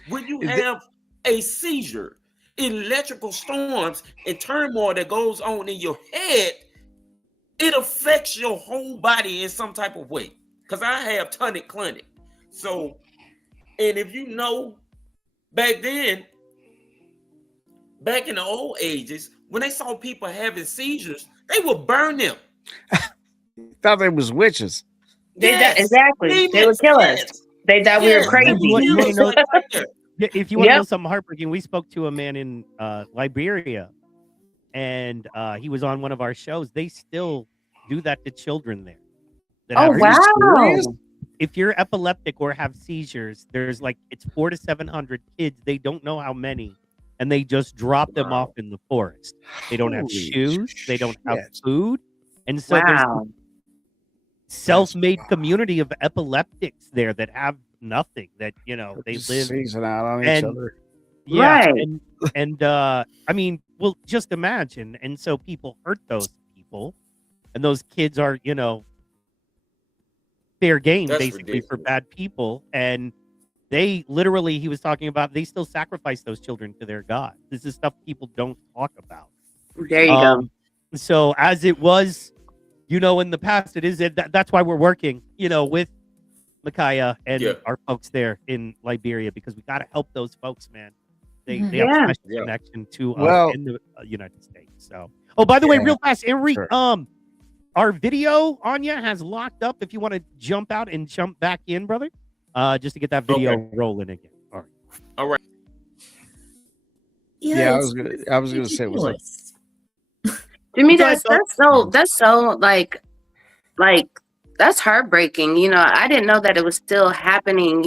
When you have a seizure, electrical storms, and turmoil that goes on in your head, it affects your whole body in some type of way. Because I have tonic-clonic. So, and if you know, back then, back in the old ages, when they saw people having seizures, they would burn them. Thought they was witches. Exactly. They would kill us. They thought we were crazy. You wanna know- Right there. If you want to know something heartbreaking, we spoke to a man in Liberia, and he was on one of our shows. They still do that to children there. that Oh, have wow. serious? If you're epileptic or have seizures, there's like it's 400 to 700 kids. They don't know how many, and they just drop them Wow. off in the forest. They don't have Holy shoes. They don't have shit. food, and so there's Wow. self-made community of epileptics there that have nothing. That they Just live. season out on each and- other. Yeah, Right. and I mean, well, just imagine. And so people hurt those people, and those kids are fair game That's basically for ridiculous. bad people. And they literally, he was talking about, they still sacrifice those children to their god. This is stuff people don't talk about. There you go. So as it was, in the past, it is. That's why we're working, with Micaiah and Yeah. our folks there in Liberia, because we got to help those folks, man. They Mhm. have Yeah. special Yeah. connection to Well- us in the United States. So, oh, by the way, Yeah. real fast, Enrique, Sure. our video Anya has locked up. If you want to jump out and jump back in, brother, just to get that video rolling again. All right. Yeah, I it's was gonna say what's up. ridiculous. To me, Go ahead, that's so like that's heartbreaking. I didn't know that it was still happening,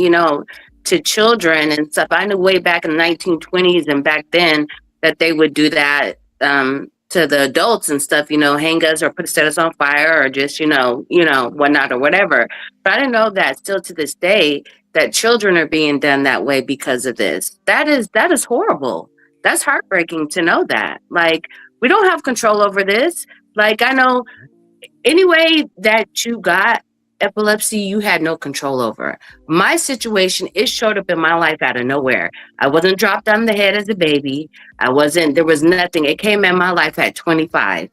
to children and stuff. I knew way back in the 1920s and back then that they would do that to the adults and stuff, hang us or set us on fire or just, whatnot or whatever. But I didn't know that still to this day that children are being done that way because of this. That is horrible. That's heartbreaking to know that. Like, we don't have control over this. Like, I know any way that you got epilepsy, you had no control over. My situation, it showed up in my life out of nowhere. I wasn't dropped on the head as a baby. There was nothing. It came in my life at 25.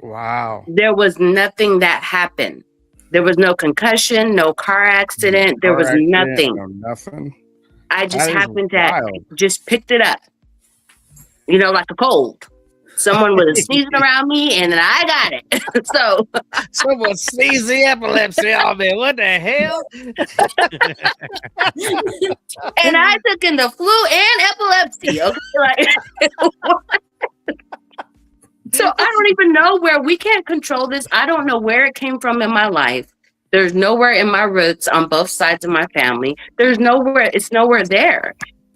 Wow. There was nothing that happened. There was no concussion, no car accident. There was Car accident, nothing. no nothing. I just That is happened to wild. just picked it up, like a cold. Someone was sneezing around me, and then I got it. So, Someone sneezed the epilepsy on me. What the hell? and I took in the flu and epilepsy. Okay, so I don't even know where we can't control this. I don't know where it came from in my life. There's nowhere in my roots on both sides of my family. It's nowhere there.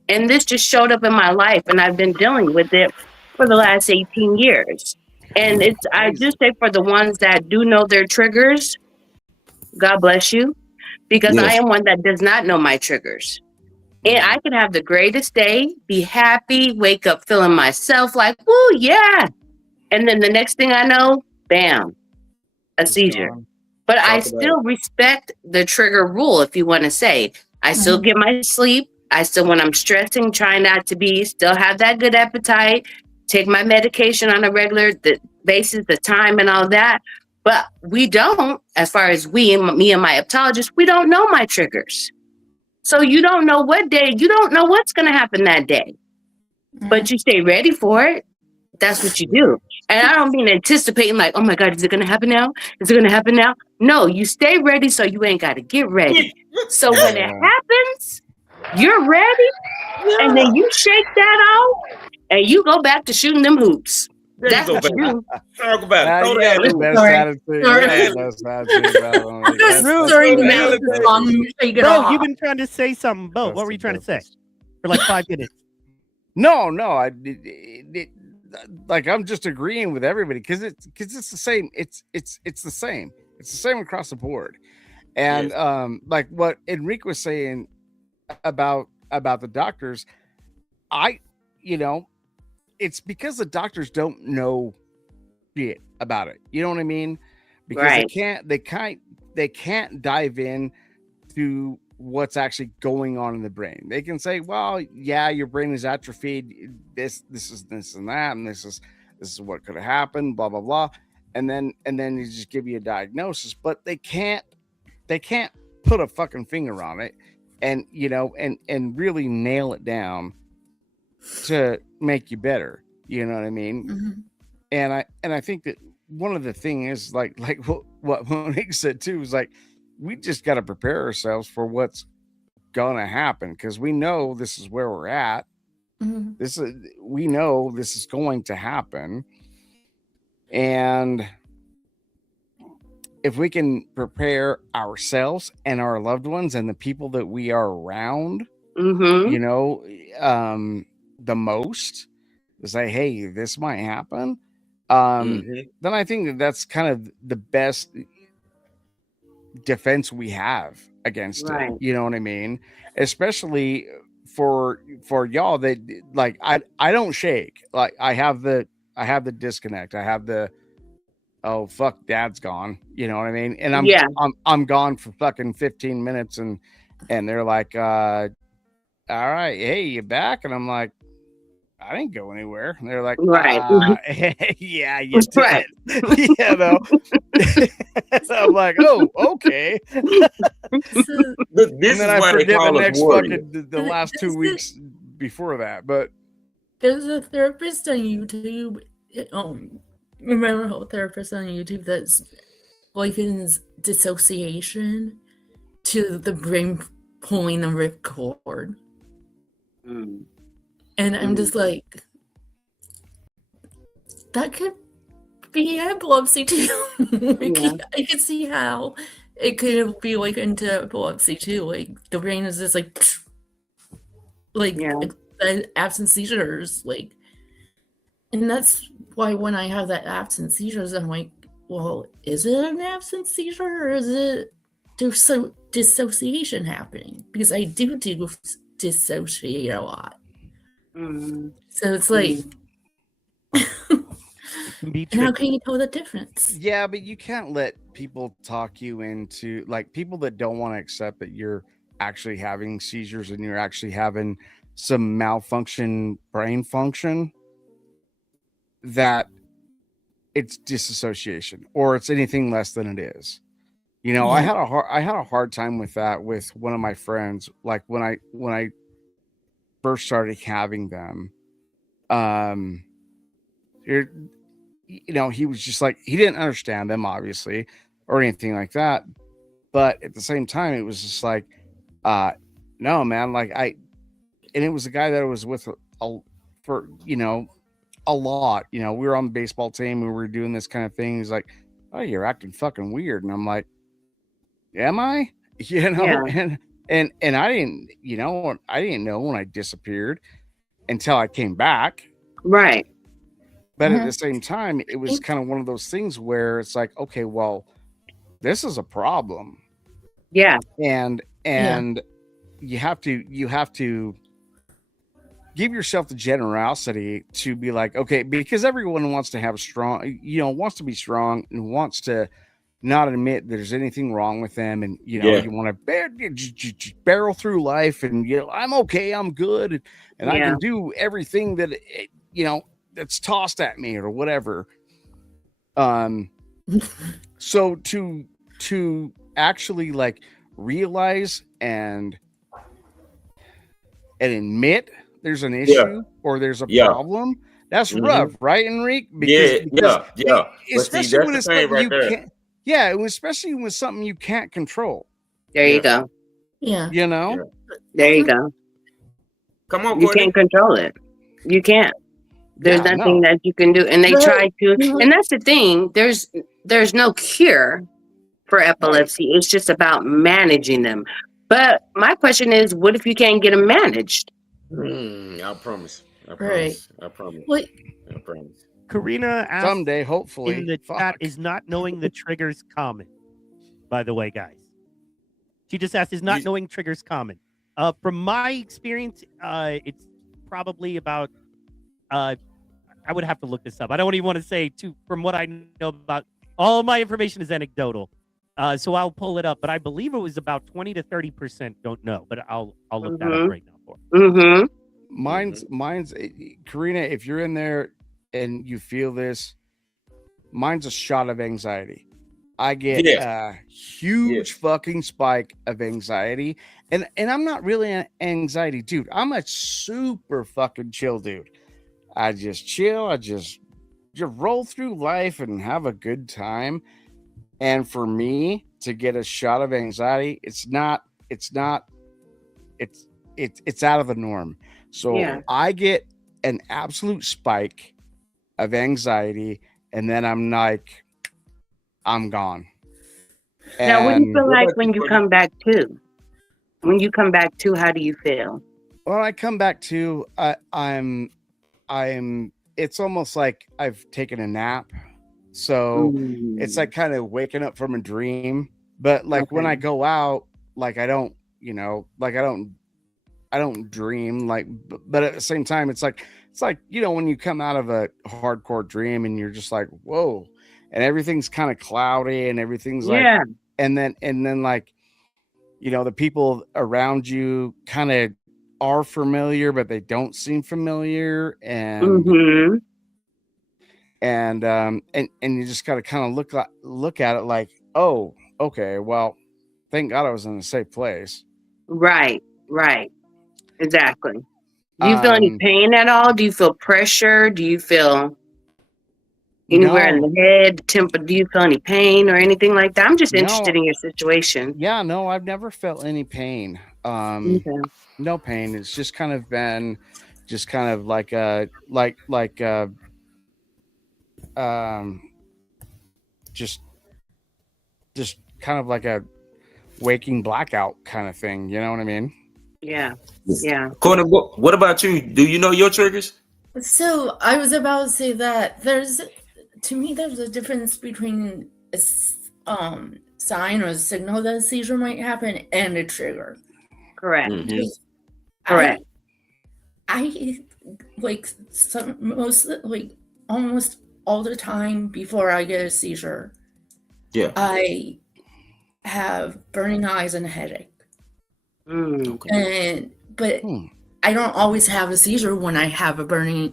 And this just showed up in my life, and I've been dealing with it for the last 18 years. And I just say for the ones that do know their triggers, God bless you, because I Yes. am one that does not know my triggers. And I can have the greatest day, be happy, wake up feeling myself like, woo, yeah. And then the next thing I know, bam, a seizure. But I Talk about still respect the trigger rule, if you want to say. I still get my sleep. I still, when I'm stressing, try not to be, still have that good appetite, take my medication on a regular basis, the time and all that. But we don't, as far as me and my optometrist, we don't know my triggers. So you don't know what day, you don't know what's going to happen that day. But you stay ready for it. That's what you do. And I don't mean anticipating like, oh my God, is it going to happen now? Is it going to happen now? No, you stay ready so you ain't got to get ready. So when it happens, you're ready. And then you shake that off and you go back to shooting them hoops. There That's you what go, you baby. do. Talk about it. You Throw got that the in. best Sorry. attitude. You Sorry. got the best attitude, brother. I'm That's- just Rude. throwing Rude. out the Rude. song and take it Bro, off. you've been trying to say something. Bo, that's what were the you trying to say dopest. for like 5 minutes? No, like I'm just agreeing with everybody because it's the same. It's the same. It's the same across the board. And Yes. like what Enrique was saying about the doctors, it's because the doctors don't know shit about it. You know what I mean? Because Right. they can't dive in to what's actually going on in the brain. They can say, well, yeah, your brain is atrophied. This is this and that, and this is what could have happened, blah blah blah. And then they just give you a diagnosis, but they can't put a fucking finger on it and and really nail it down to make you better. You know what I mean? Mhm. And I think that one of the things is like what Monique said too is like we just got to prepare ourselves for what's gonna happen because we know this is where we're at. Mhm. We know this is going to happen, and if we can prepare ourselves and our loved ones and the people that we are around, Mm-hmm. the most to say, hey, this might happen. Mhm. Then I think that that's kind of the best defense we have against Right. it. You know what I mean? Especially for y'all that like I don't shake. Like I have the disconnect. I have the oh fuck, dad's gone. You know what I mean? And Yeah. I'm gone for fucking 15 minutes and they're like all right, hey, you back? And I'm like, I didn't go anywhere. And they're like, Right. yeah, you did. Right. You know. So I'm like, oh, okay. So, This And is then I why they forget the call us next warriors. fucking the last 2 weeks before that. But there's a therapist on YouTube. Remember a whole therapist on YouTube that's likens dissociation to the brain pulling the ripcord. Mm. And I'm just like, that could be epilepsy too. Yeah. I could see how it could be like into epilepsy too. Like the brain is just like Yeah. absent seizures, like, and that's why when I have that absent seizures, I'm like, well, is it an absent seizure or is it dissociation happening? Because I do dissociate a lot. Mm. So it's like, Be and how tricky. can you tell the difference? yeah, but you can't let people talk you into like people that don't want to accept that you're actually having seizures and you're actually having some malfunction brain function, that it's disassociation or it's anything less than it is. You know, I had a hard time with that with one of my friends. Like when I first started having them, he was just like, he didn't understand them obviously or anything like that. But at the same time, it was just like, no, man, like and it was a guy that I was with for a lot. You know, we were on the baseball team. We were doing this kind of thing. He's like, oh, you're acting fucking weird. And I'm like, am I? You know, Yeah. and I didn't, I didn't know when I disappeared until I came back. Right. But at the same time, it was kind of one of those things where it's like, okay, well, this is a problem. Yeah. And you have to give yourself the generosity to be like, okay, because everyone wants to have a strong, wants to be strong and wants to not admit there's anything wrong with them. And, you want to barrel through life and, I'm okay, I'm good. And I can do everything that, that's tossed at me or whatever. So to actually like realize and admit there's an issue or there's a problem, that's rough, right, Enrique? Because especially when it's something you there. can't. Yeah, especially with something you can't control. There you go. Yeah. There you go. Come on, You Courtney. can't control it. You can't. There's Yeah, nothing no. that you can do. And they Right. try to, Mhm. and that's the thing. There's no cure for epilepsy. It's just about managing them. But my question is, what if you can't get them managed? I promise. I Right. promise. I promise. Like, I promise. Karina asked Someday, hopefully. in the chat, Fuck. is not knowing the triggers common? By the way, guys, she just asked, is not You- knowing triggers common? From my experience, it's probably about. I would have to look this up. I don't even want to say from what I know about. All my information is anecdotal, so I'll pull it up. But I believe it was about 20 to 30% don't know. But I'll look that up Mhm. right now for you. Mm-hmm. Mine's Karina, if you're in there and you feel this, mine's a shot of anxiety. I get Yeah. a huge fucking spike of anxiety. And I'm not really an anxiety dude. I'm a super fucking chill dude. I just chill, I just roll through life and have a good time. And for me to get a shot of anxiety, it's out of the norm. So Yeah. I get an absolute spike of anxiety, and then I'm like, I'm gone. Now, what do you And feel what like about when you, you Courtney? come back to? When you come back to, how do you feel? when I come back to, I'm, it's almost like I've taken a nap. So it's like kind of waking up from a dream. But like when Okay. I go out, like I don't, like I don't dream, like, but at the same time, it's like when you come out of a hardcore dream and you're just like, whoa, and everything's kind of cloudy and everything's like, Yeah. and then like, the people around you kind of are familiar, but they don't seem familiar, and Mm-hmm. and you just gotta kind of look at it like, oh, okay, well, thank God I was in a safe place. Right. Exactly. Do you feel any pain at all? Do you feel pressure? Do you feel anywhere in No. the head, temper? Do you feel any pain or anything like that? I'm just No. interested in your situation. Yeah, no, I've never felt any pain. Okay. No pain. It's just kind of been just kind of like just kind of like a waking blackout kind of thing, you know what I mean? Yeah. Courtney, what about you? Do you know your triggers? so I was about to say that there's a difference between a sign or a signal that a seizure might happen and a trigger. Correct. Mhm. Because Correct. I almost all the time before I get a seizure, Yeah. I have burning eyes and a headache. Okay. But I don't always have a seizure when I have burning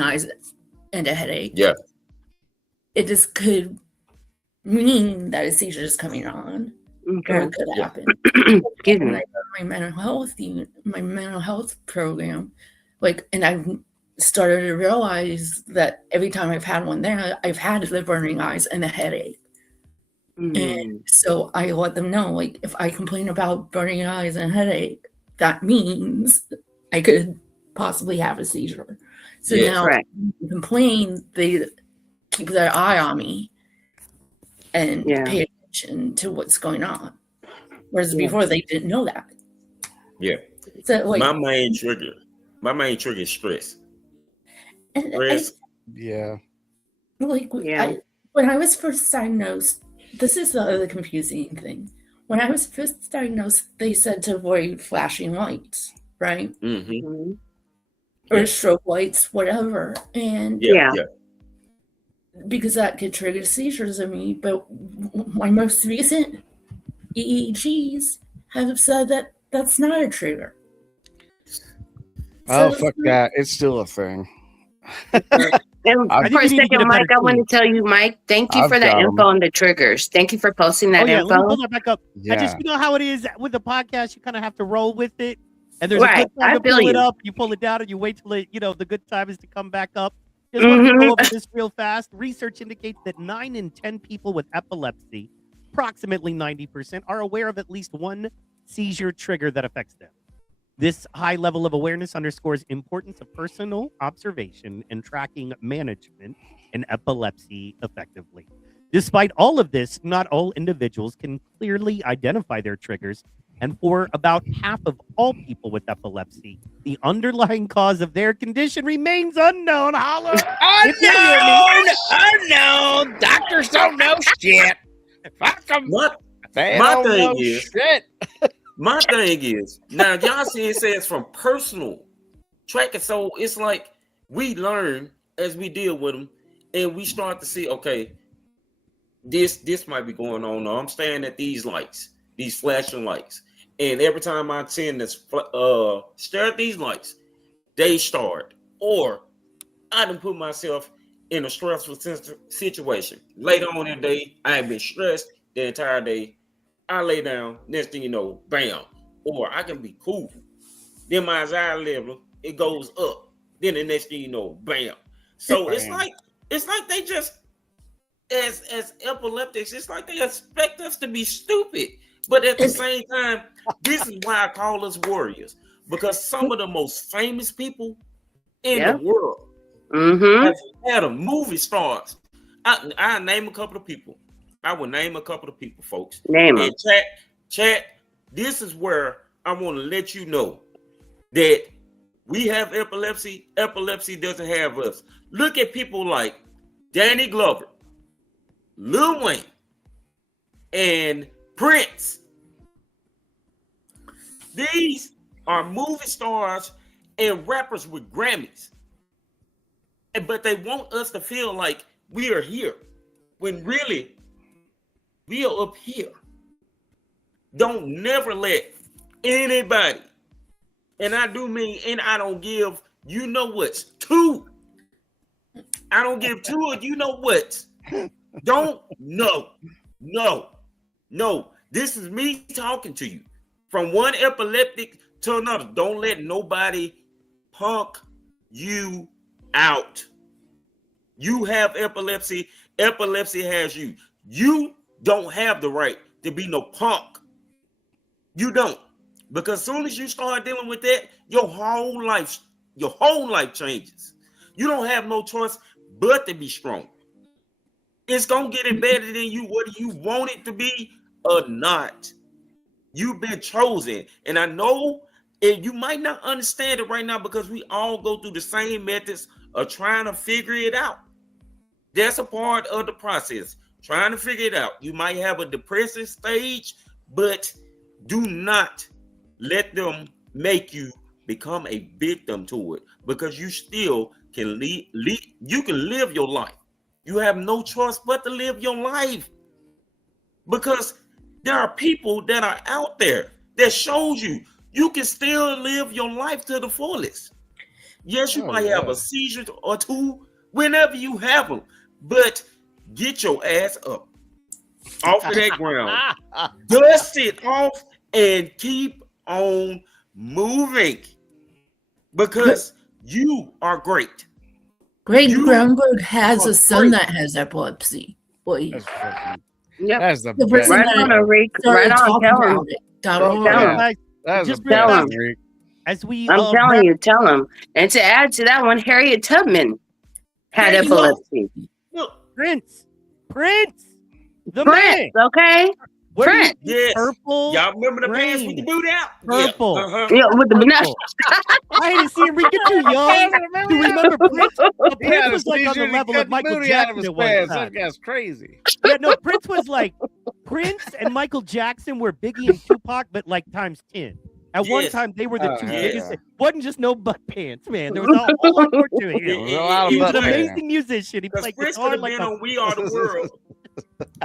eyes and a headache. Yeah. It just could mean that a seizure is coming on, or Okay. it could Yeah. happen. Excuse When me. I go to my mental health program, and I've started to realize that every time I've had one there, I've had the burning eyes and the headache. And so I let them know, if I complain about burning eyes and headache, that means I could possibly have a seizure. So Yes. now Correct. when I complain, they keep their eye on me and Yeah. pay attention to what's going on. Whereas Yeah. before they didn't know that. Yeah. So My main trigger is stress. and Stress. Yeah. Yeah. when I was first diagnosed, this is the other confusing thing. When I was first diagnosed, they said to avoid flashing lights, right? Mm-hmm. Mhm. Or Yeah. strobe lights, whatever. And Yeah. because that could trigger seizures in me. But my most recent EEGs have said that that's not a trigger. Oh, So- fuck that. It's still a thing. And I think for a you need to get second, a Mike, better I want to team. tell you, Mike, thank you I've for that got 'em. info on the triggers. Thank you for posting that Oh yeah, let me info. pull that back up. I Yeah. just, you know how it is with the podcast, you kind of have to roll with it. And there's a Right, good time I to feel pull it you. up. You pull it down and you wait till the good time is to come back up. Just wanted to Mhm. go over this real fast. Research indicates that 9 in 10 people with epilepsy, approximately 90%, are aware of at least one seizure trigger that affects them. This high level of awareness underscores importance of personal observation and tracking management in epilepsy effectively. Despite all of this, not all individuals can clearly identify their triggers, and for about half of all people with epilepsy, the underlying cause of their condition remains unknown. Holla! Unknown. Doctors don't know shit. Fuck 'em. What? They My don't thing know is- shit. My thing is, now y'all see it says from personal tracking. So it's like we learn as we deal with them, and we start to see, okay, this might be going on. Now I'm staring at these lights, these flashing lights, and every time I tend to stare at these lights, they start. Or I done put myself in a stressful situation. Later on in the day, I have been stressed the entire day. I lay down, next thing you know, bam. Or I can be cool. Then my anxiety level, it goes up. Then the next thing you know, bam. So it's like they just, as epileptics, it's like they expect us to be stupid. But at the same time, this is why I call us warriors. Because some of the most famous people in the world have had a movie stars. I name a couple of people. I will name a couple of people, folks. Name them. And chat, this is where I want to let you know that we have epilepsy. Epilepsy doesn't have us. Look at people like Danny Glover, Lil Wayne, and Prince. These are movie stars and rappers with Grammys. But they want us to feel like we are here when really we are up here. Don't never let anybody, and I do mean, and I don't give, you know what, two. I don't give two of you know what. Don't, no. This is me talking to you. From one epileptic to another. Don't let nobody punk you out. You have epilepsy. Epilepsy has you. You don't have the right to be no punk. You don't. Because as soon as you start dealing with that, your whole life changes. You don't have no choice but to be strong. It's gonna get it better than you, whether you want it to be or not. You've been chosen. And I know, and you might not understand it right now because we all go through the same methods of trying to figure it out. That's a part of the process. Trying to figure it out. You might have a depressive stage, but do not let them make you become a victim to it, because you still can you can live your life. You have no choice but to live your life, because there are people that are out there that shows you can still live your life to the fullest. Yes, you might have a seizure or two whenever you have them, but get your ass up off of that ground, dust it off, and keep on moving, because you are great. Greg You Grunberg has are a son great. that has epilepsy. Boy, That's fucking, Yep. that's the The best. person Right that on, Rick. started Right on. talking Tell him. about it. Got Well, over tell it. him. Guys, That's just the real best, fast. Rick. as we I'm telling you, tell him. And to add to that one, Harriet Tubman had There you go. epilepsy. Look, Prince, the Prince, man. okay? What do you- Prince. yes. Purple. Y'all remember the pants with the rain. boot out? Purple. Yeah. Uh-huh. Yeah, with the Purple. I hadn't seen him. We get too young to remember Prince. But He had Prince a was like on seizure, the he level cut of the Michael booty out of Jackson his at one pants. time. That guy's crazy. Yeah, no, Prince was like Prince and Michael Jackson were Biggie and Tupac, but like times 10. At one Yes. time, they were the Oh, two yeah. biggest. Wasn't just no butt pants, man. There was a whole lot more to it. There was a lot of He was an butt pants. amazing musician. He Because played Prince could guitar have like been a on We Are the World.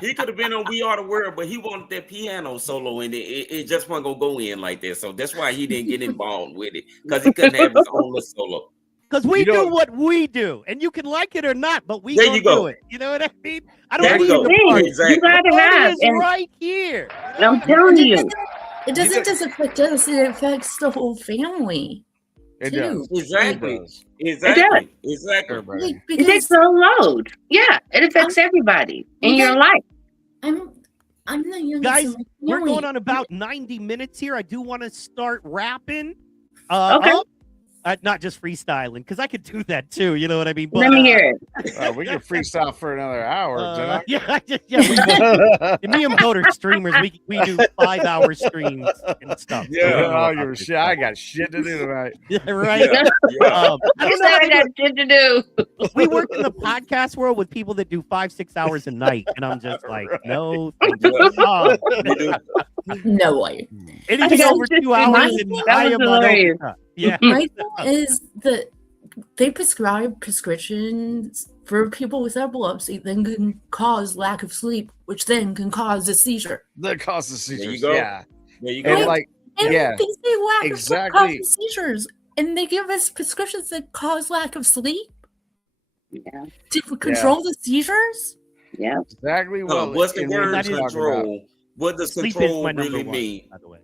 He could have been on We Are the World, but he wanted that piano solo, and it just wasn't gonna go in like that. So that's why he didn't get involved with it, because he couldn't have his own little solo. Because we You do know- what we do, and you can like it or not, but we There gonna you go. do it. You know what I mean? I There don't you need go. the Thing, party. Exactly. you gotta The party have, is and right here. I'm telling you, It doesn't just affect us, it affects the whole family. It too. does. Exactly. It does. Exactly. Exactly. Everybody. Like, it takes because a load. Yeah, it affects everybody in your life. I'm the youngest Guys, in my we're family. going on about 90 minutes here. I do want to start wrapping. Okay. Not just freestyling, because I could do that too. You know what I mean? But, Let me hear it. We can freestyle for another hour. Me and Boat are streamers. We do 5-hour streams and stuff. Yeah. So we know I about don't give a this shit. stuff. I got shit to do tonight. Yeah, right. Yeah. I I don't know. How said I got shit to do. we work in the podcast world with people that do 5-6 hours a night, and I'm just like, no, thank you. We do. No way. Anything I over got 2 hours, you. and That I was am on hilarious. overtime. Yeah. My thing is that they prescribe prescriptions for people with epilepsy that can cause lack of sleep, which then can cause a seizure. That causes seizures. you go. Yeah. There you And go. like, And yeah, they say lack of sleep exactly. causes seizures, and they give us prescriptions that cause lack of sleep Yeah. to control the seizures. Yeah. exactly what What's the and word we're talking about. control? What does Sleep is control my number really one, mean? by the way.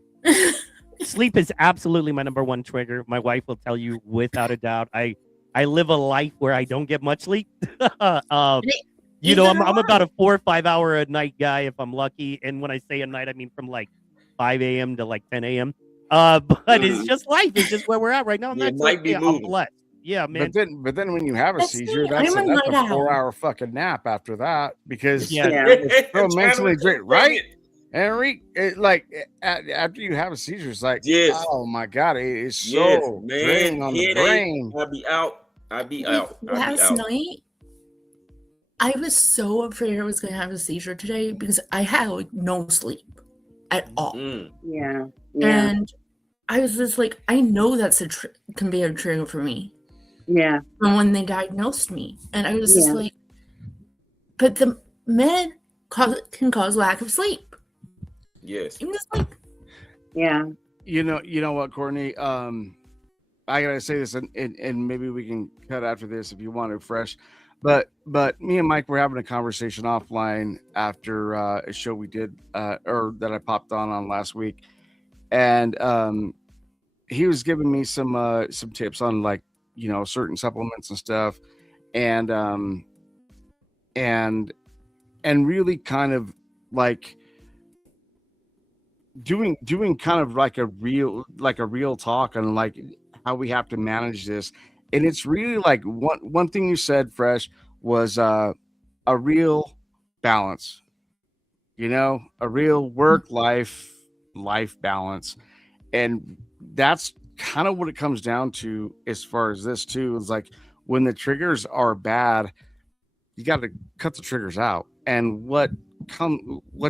Sleep is absolutely my number one trigger. My wife will tell you without a doubt. I live a life where I don't get much sleep. You know, I'm about a 4 or 5 hour a night guy if I'm lucky. And when I say a night, I mean from like 5 a.m. to like 10 a.m. But it's just life. It's just where we're at right now. And Yeah, it that's might be I'm moving. blessed. Yeah, man. But then when you have a That's seizure, me. that's I'm a a night owl. 4-hour fucking nap after that because Yeah. it's so Trying to mentally drained, explain right? it. Enrique, after you have a seizure, it's like, Yes. oh my god, it is so Yes, man. draining on the Headache. brain. I'll be out. Last night, I was so afraid I was going to have a seizure today because I had like no sleep at all. Mm. Yeah. Yeah. And I was just like, I know that's can be a trigger for me Yeah. from when they diagnosed me. And I was just Yeah. like, but the med can cause lack of sleep. Yes. I'm just like, Yeah. You know what, Courtney? I gotta say this, and maybe we can cut after this if you want it fresh. But me and Mike were having a conversation offline after a show we did, or that I popped on last week, and he was giving me some tips on like certain supplements and stuff, and really kind of like doing kind of like a real talk on like how we have to manage this. And it's really like one thing you said, Fresh, was a real balance, a real work life balance. And that's kind of what it comes down to as far as this too. Is like when the triggers are bad, you got to cut the triggers out. And what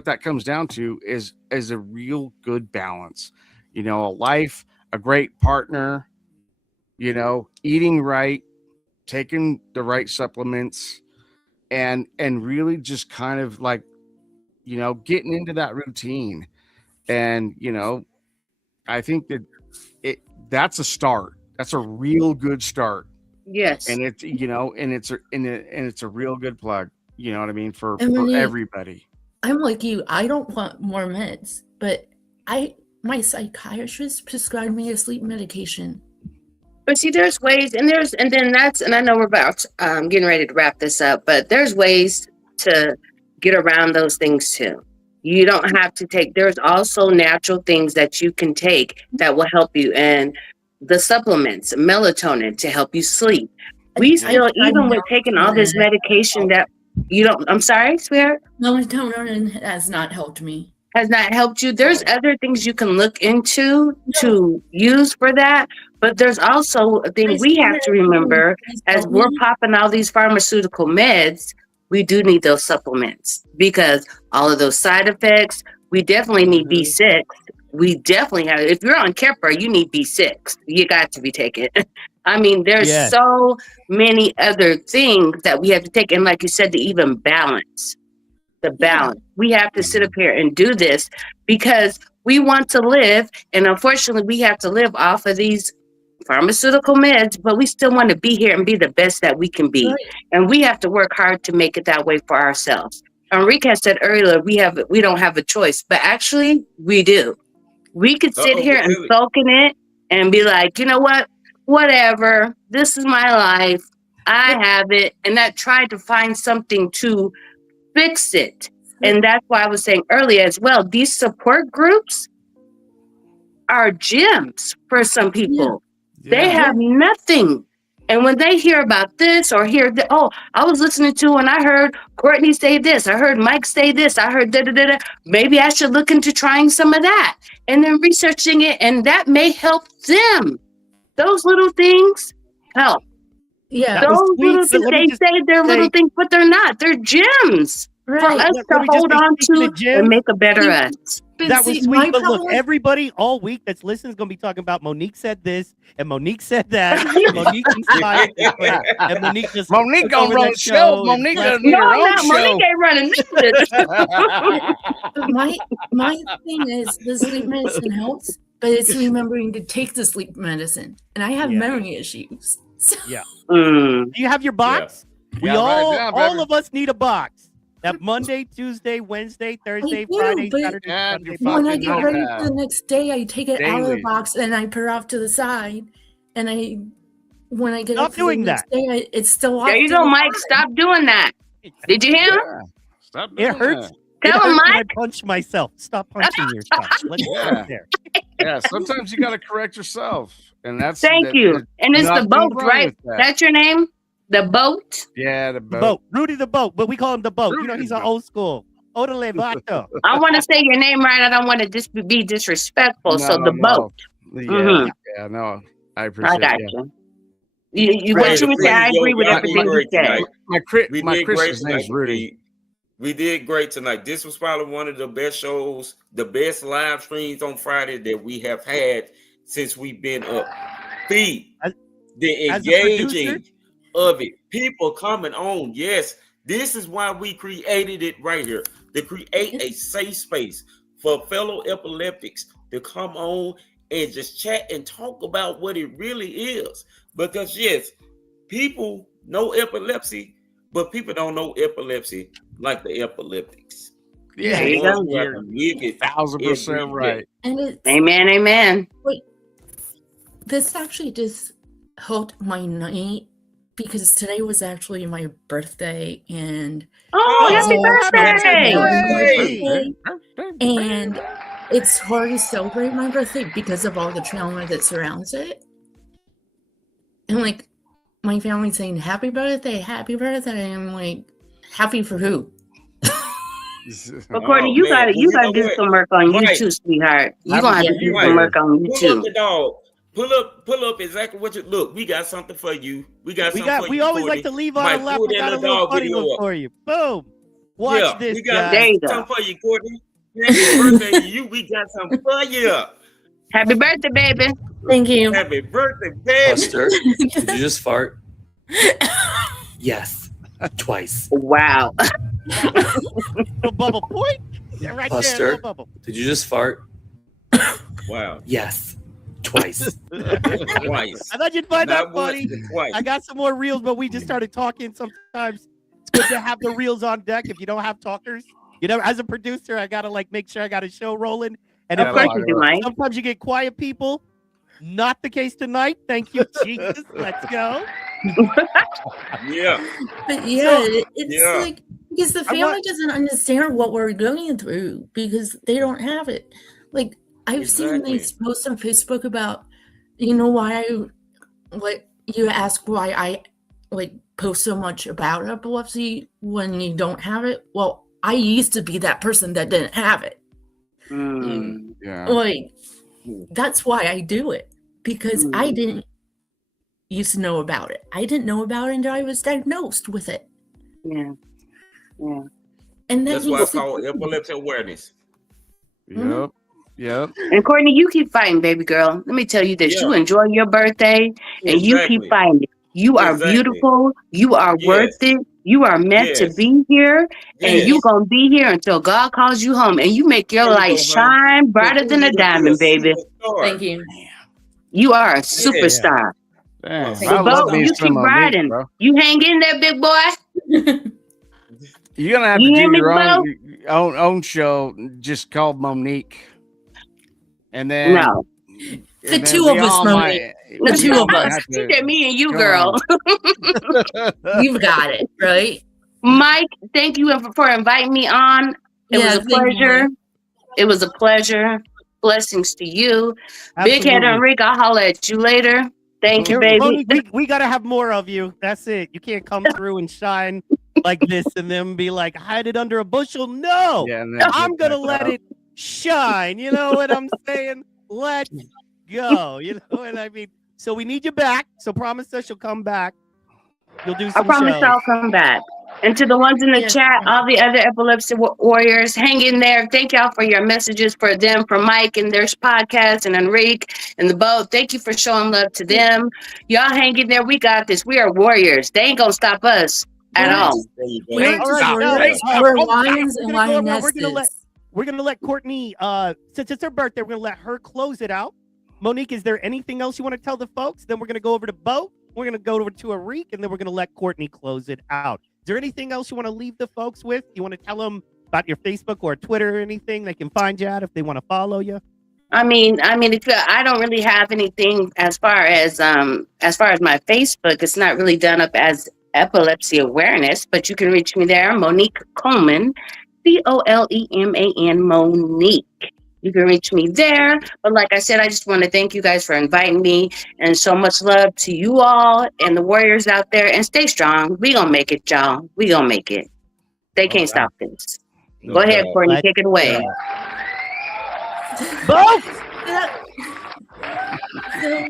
that comes down to is a real good balance, a life, a great partner, eating right, taking the right supplements, and really just kind of like, getting into that routine. And, I think that's a start. That's a real good start. Yes. And it's, it's a real good plug. You know what I mean? For Emily, everybody. I'm like you. I don't want more meds, but my psychiatrist prescribed me a sleep medication. But see, there's ways, and I know we're about getting ready to wrap this up, but there's ways to get around those things too. You don't have to there's also natural things that you can take that will help you, and the supplements, melatonin to help you sleep. We still, even with taking all this medication that you don't, I'm sorry, sweetheart? Melatonin has not helped me. Has not helped you. There's other things you can look into to use for that. But there's also a thing we have to remember as we're popping all these pharmaceutical meds, we do need those supplements because all of those side effects, we definitely need B6. We definitely have, if you're on Keppra, you need B6. You got to be taking it. I mean, there's so many other things that we have to take. And like you said, to even balance. The balance. We have to sit up here and do this because we want to live. And unfortunately, we have to live off of these pharmaceutical meds, but we still want to be here and be the best that we can be. Right. And we have to work hard to make it that way for ourselves. Enrique said earlier, we don't have a choice, but actually we do. We could sit here and soak in it and be like, you know what? Whatever. This is my life. I have it. And I tried to find something to fix it. And that's why I was saying earlier as well, these support groups are gems for some people. They Yeah. have nothing. And when they hear about this or hear that, oh, I was listening to and I heard Courtney say this, I heard Mike say this, I heard da da da da. Maybe I should look into trying some of that and then researching it, and that may help them. Those little things help. Yeah. That was Those sweet, little but things, let me they just say they're little say- things, but they're not. They're gems for Right. us Let to me just hold say, on speaking to of gems, and make a better Yeah. us. But that was see, sweet, my but look, problem- everybody all week that's listening is going to be talking about Monique said this, and Monique said that, and Monique inspired this, and Monique just Monique took gonna over run that the show. and Monique blessed gonna need No, her I'm own not. show. Monique ain't running this. But my thing is the sleep medicine helps, but it's remembering to take the sleep medicine, and I have Yeah. memory issues. So, Mm. Do you have your box? We Yeah, write it all down, all baby. of us need a box. That Monday, Tuesday, Wednesday, Thursday, do, Friday, but- Saturday, Yeah, Sunday. you when I fucking get know ready that. for the next day, I take it out of the Daily. box and I put it off to the side, and when I get Stop up for doing the next day, it's still off. There you to go, the Mike. side. Stop doing that. Did you hear him? Yeah. Stop doing It hurts. that. Tell it him, hurts when Mike. I punch myself. Stop punching yourself. Let's Yeah. start there. Yeah, sometimes you got to correct yourself, and that's Thank that- you. that- And it's the nothing boat, wrong right? with that. That's your name? The boat? Yeah, the The boat. boat. Rudy the boat, but we call him the boat. You know, Rudy he's the an boat. old school. Oda Levato. I want to say your name right. I don't want to be disrespectful. So the boat. Yeah, Mhm. yeah, no, I appreciate I got it. you. What you would say, I agree with everything you said. My We my did great Christian's name's tonight. Rudy. We did great tonight. This was probably one of the best shows, the best live streams on Friday that we have had since we've been up. Feed the as a producer? engaging of it. People coming on. Yes, this is why we created it right here to create a safe space for fellow epileptics to come on and just chat and talk about what it really is. Because yes, people know epilepsy, but people don't know epilepsy like the epileptics. Yeah, There you The ones go. who have to live it 1000% every right. day. And it's Amen, amen. this actually just helped my night because today was actually my birthday, and Oh, happy happy birthday! birthday. and it's hard to celebrate my birthday because of all the trauma that surrounds it. And like my family saying happy birthday, and I'm like, happy for who? But Courtney, Oh, you man. gotta You know do what? some work on you Right. too, sweetheart. You gonna have to do Right. some work on you Pull up too. the dog. Pull up exactly what you look. We got something for you. We got something for you. We always Courtney. like to leave on Mike, the left. pull We that got a little little dog funny video one up. for you. Boom. Watch Yeah, this, we got There guys. you go. something for you, Courtney. Happy birthday to you. We got something for you. Happy birthday, baby. Thank you. Happy birthday, baby. Buster, did you just fart? Yes, twice. Wow. Little bubble point. Yeah, right there. Buster. Little bubble. Did you just fart? Wow. Yes, twice. Twice. I thought you'd find that Not once, funny. but twice. I got some more reels, but we just started talking. Sometimes it's good to have the reels on deck if you don't have talkers. You know, as a producer, I gotta like make sure I got a show rolling. And Of if course you do, Mike. sometimes you get quiet people. Not the case tonight. Thank you, Jesus. Let's go. Yeah. But yeah, So- it's Yeah. like because the family doesn't understand what we're going through because they don't have it. Like I've seen Exactly. these posts on Facebook about, why you ask why I like post so much about epilepsy when you don't have it. Well, I used to be that person that didn't have it. Mm. Yeah. Like that's why I do it because I didn't used to know about it. I didn't know about it until I was diagnosed with it. Yeah. Yeah. And that That's why needs it's to called be- epilepsy awareness. Yep. Yep. And Courtney, you keep fighting, baby girl. Let me tell you this: Yeah. you enjoy your birthday, and you keep Exactly. fighting. You are Exactly. beautiful. You are Yes. worth it. You are meant to Yes. be here, and Yes. you gonna be here until God calls you home. And you make your There you light go, shine brighter than a You're gonna be diamond, baby. superstar. Thank you. You are a superstar. Damn, So, I love Bo, me you some keep Monique, riding. bro. You hang in there, big boy. You're gonna have You to hear do me, your Bo? own show just called Monique, and then No, and The then two of we us, all Monique. might- The two of us. have you to- said me and you, Come girl. You've got it, right? Mike, thank you for inviting me on. It was a thank you, pleasure. Mike. It was a pleasure. Blessings to you. Big Head Absolutely. Enrique, I'll holler at you later. Thank you, baby. Monique, we got to have more of you. That's it. You can't come through and shine like this and then be like, hide it under a bushel. No, Yeah, and then I'm get going to back let up. it shine. You know what I'm saying? Let's go. You know what I mean? So we need you back. So promise us you'll come back. You'll do I some promise shows. I'll come back. And to the ones in the Yes, chat, ma'am. all the other epilepsy warriors, hang in there. Thank y'all for your messages for them, for Mike and their podcast, and Enrique and the boat. Thank you for showing love to them. Y'all hang in there. We got this. We are warriors. They ain't gonna stop us at We're all. just- There you go. We aren't All just right, now, warriors. hey, We're hold on. lions and We're gonna go around. lionesses. We're gonna let Courtney, since it's her birthday, we're gonna let her close it out. Monique, is there anything else you want to tell the folks? Then we're gonna go over to Bo. We're gonna go over to Enrique, and then we're gonna let Courtney close it out. Is there anything else you want to leave the folks with? You want to tell them about your Facebook or Twitter or anything they can find you at if they want to follow you? I mean, I don't really have anything as far as my Facebook. It's not really done up as epilepsy awareness, but you can reach me there, Monique Coleman, Coleman, Monique. You can reach me there. But like I said, I just want to thank you guys for inviting me, and so much love to you all and the warriors out there. And stay strong. We gonna make it, y'all. We gonna make it. They can't stop this. No Go ahead, doubt. Courtney, Like- take it away. Bo, So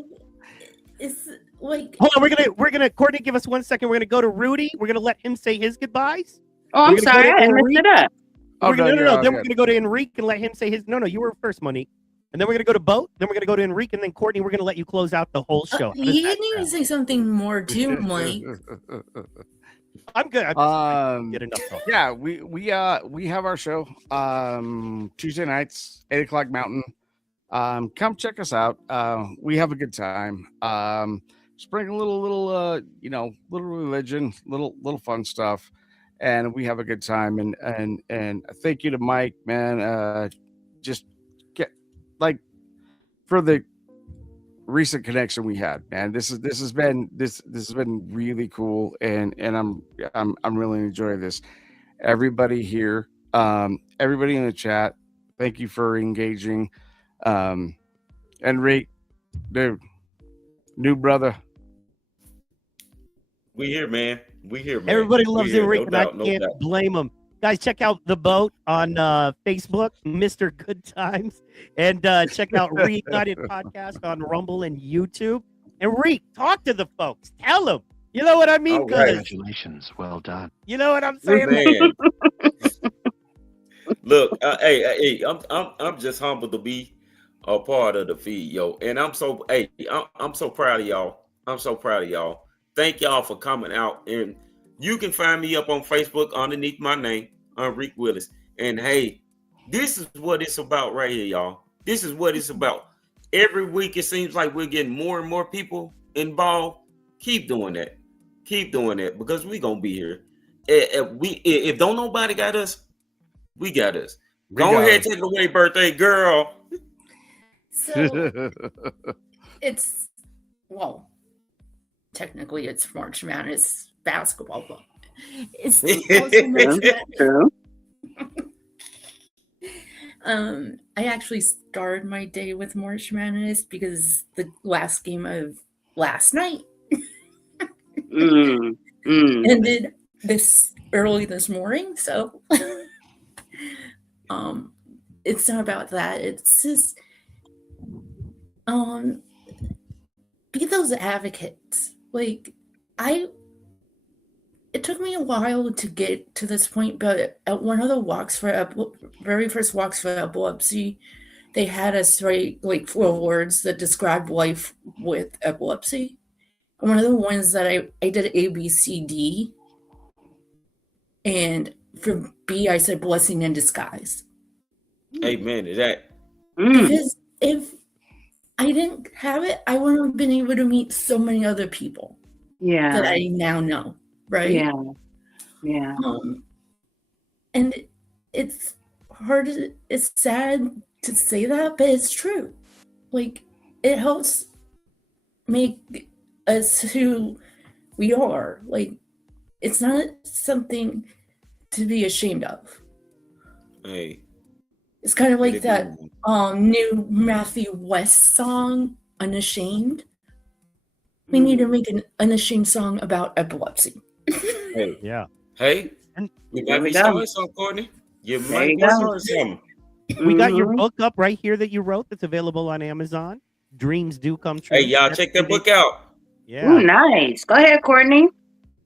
it's like hold on. We're gonna Courtney, give us 1 second. We're gonna go to Rudy. We're gonna let him say his goodbyes. Oh, I'm We're gonna go sorry, to I messed Enrique. it up. Oh, We're gonna, no, no. you're all Then we're good. gonna go to Enrique and let him say his. No, you were first, Monique. And then we're gonna go to Bo. Then we're gonna go to Enrique, and then Courtney. We're gonna let you close out the whole show. How does you that need to sound? say something more too, Mike. I'm good. Get enough talk. Yeah, we have our show Tuesday nights, 8 o'clock Mountain. Come check us out. We have a good time. Bring a little little religion, little fun stuff, and we have a good time. And thank you to Mike, man. Just get like for the recent connection we had, man. This has been really cool, and I'm really enjoying this. Everybody here, everybody in the chat, thank you for engaging. Enrique, dude, new brother. We here, man. We here, man. Everybody We loves here. Enrique, No and doubt, I no can't doubt. blame them. Guys, check out The Boat on Facebook, Mr. Good Times, and check out Reignited Podcast on Rumble and YouTube. Enrique, talk to the folks. Tell them. You know what I mean? All right. Congratulations. Well done. You know what I'm saying? Man. Look, hey, I'm just humbled to be a part of the feed, yo. And I'm so proud of y'all. I'm so proud of y'all. Thank y'all for coming out. And you can find me up on Facebook underneath my name, Enrique Willis. And hey, this is what it's about right here, y'all. This is what it's about. Every week it seems like we're getting more and more people involved. Keep doing that. Keep doing that, because we're gonna be here. If don't nobody got us, we got us. Go ahead, take it away, birthday girl. So it's technically it's March Madness basketball, but it's also March Madness. True. I actually started my day with March Madness because the last game of last night ended early this morning. So it's not about that. It's just be those advocates. Like it took me a while to get to this point, but at one of the very first walks for epilepsy, they had us write like 4 words that described life with epilepsy. And one of the ones that I did A, B, C, D. And for B, I said blessing in disguise. Amen to that. Because if I didn't have it, I wouldn't have been able to meet so many other people that I now know. Right? Yeah. And it's hard, it's sad to say that, but it's true. Like, it helps make us who we are. Like, it's not something to be ashamed of. Hey, It's kind of like It'd be- that new Matthew West song, Unashamed. We need to make an unashamed song about epilepsy. Hey, Yeah. hey, And you there might we be go. starting something, Courtney. You There might you be go. starting something. we got your Mhm. book up right here that you wrote that's available on Amazon. Dreams Do Come True. Hey, y'all That's check that pretty- book out. Yeah. Ooh, nice. Go ahead, Courtney.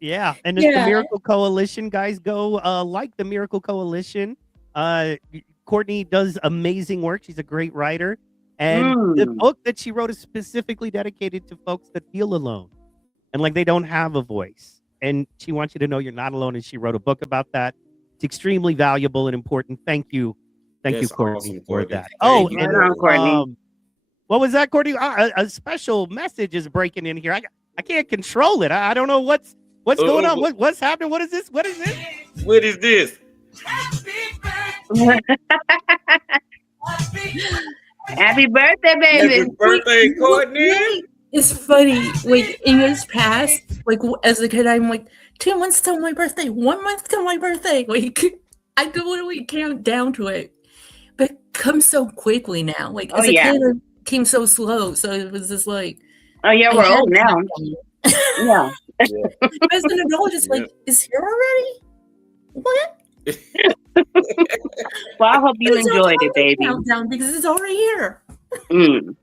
Yeah, and it's the Yeah. Miracle Coalition, guys. Go like the Miracle Coalition. Courtney does amazing work. She's a great writer, and the Mm. book that she wrote is specifically dedicated to folks that feel alone and like they don't have a voice. And she wants you to know you're not alone. And she wrote a book about that. It's extremely valuable and important. Thank you, That's Courtney, awesome, for Courtney. that. Thank Oh, you. and Right on, Courtney. what was that, Courtney? A special message is breaking in here. I can't control it. I don't know what's going on. What's happening? What is this? What is this? What is this? Happy birthday, baby. Happy birthday, Courtney. It's funny. Like in years past, like as a kid, I'm like 2 months till my birthday, 1 month till my birthday. Like I could literally count down to it, but it comes so quickly now. Like Oh, as a yeah. kid, it came so slow. So it was just like Oh, yeah, I we're had old to now. count down. Yeah. As an adult, it's like, is here already? What? Well, I hope you It's enjoyed okay it, baby. Countdown because it's already here. Mm.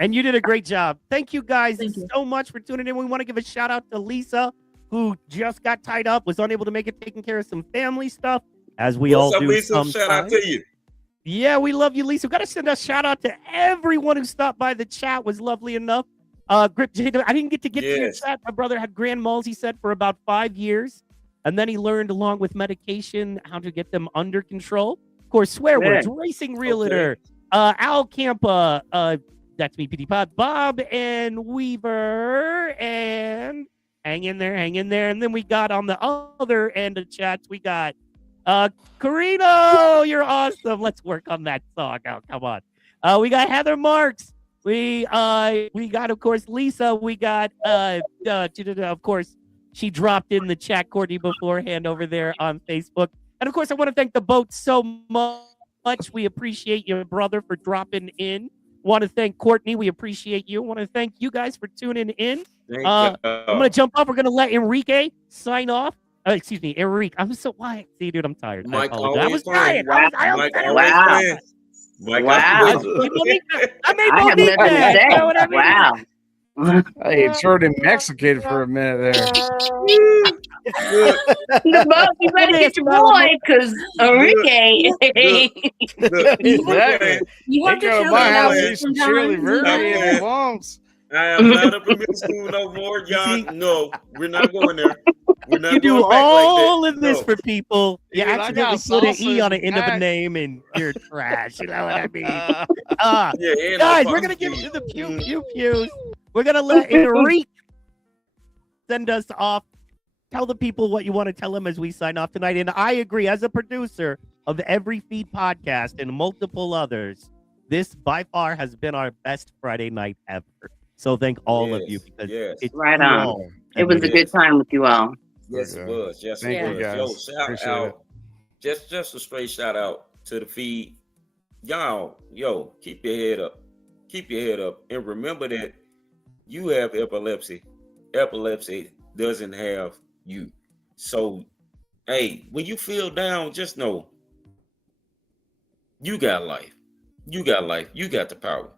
And you did a great job. Thank you guys Thank you. so much for tuning in. We want to give a shout out to Lisa, who just got tied up, was unable to make it, taking care of some family stuff, as we all What's up, do Lisa? sometimes. Shout out to you. Yeah, we love you, Lisa. We've got to send a shout out to everyone who stopped by. The chat was lovely enough. Grip Jada, I didn't get to to your Yes. chat. My brother had grand moles, he said, for about 5 years. And then he learned, along with medication, how to get them under control. Of course, swear words, racing realtor, Al Campa, that's me, PD Pod, Bob and Weaver, and hang in there. And then we got on the other end of chats, we got Carino, you're awesome. Let's work on that song out. Come on. We got Heather Marks. We got, of course, Lisa. We got of course, she dropped in the chat, Courtney, beforehand over there on Facebook. And of course, I want to thank the boat so much. We appreciate your brother for dropping in. Want to thank Courtney. We appreciate you. Want to thank you guys for tuning in. Thank I'm you. gonna jump off. We're gonna let Enrique sign off. Excuse me, Enrique. I'm so why? See, dude, I'm tired. Mike I apologize. I was always tired. playing. I was Mike tired. always Wow. playing. Mike Wow. always playing. I made I have Monique nothing to mad. say. You know what I mean? Wow. Hey, it turned Mexican for a minute there. Well, you better get your boy, because Enrique. Look, Exactly. You They have to go to show my that house, out eat some Shirley sometimes. Verdi if he wants. I am not up in middle school no more, y'all. No, we're not going there. We're not You do going back all like of this No. for people. You Dude, I got accidentally put an E salsa on the end of a back. name and you're trash. You know what I mean? that. Yeah, and Guys, no we're gonna fucking get into the pew Mm. pew pews. We're gonna let Enrique send us off. Tell the people what you want to tell them as we sign off tonight. And I agree, as a producer of Every Feed podcast and multiple others, this by far has been our best Friday night ever. So thank all of you Yes, because yes. it's Right you on. all. It was a good time with you all. Yes, it Okay. was. Yes, Thank it you, was. guys. Yo, shout Appreciate out. Just a straight shout out to the feed. Y'all, keep your head up. Keep your head up. And remember that you have epilepsy. Epilepsy doesn't have you. So, hey, when you feel down, just know you got life. You got life. You got the power.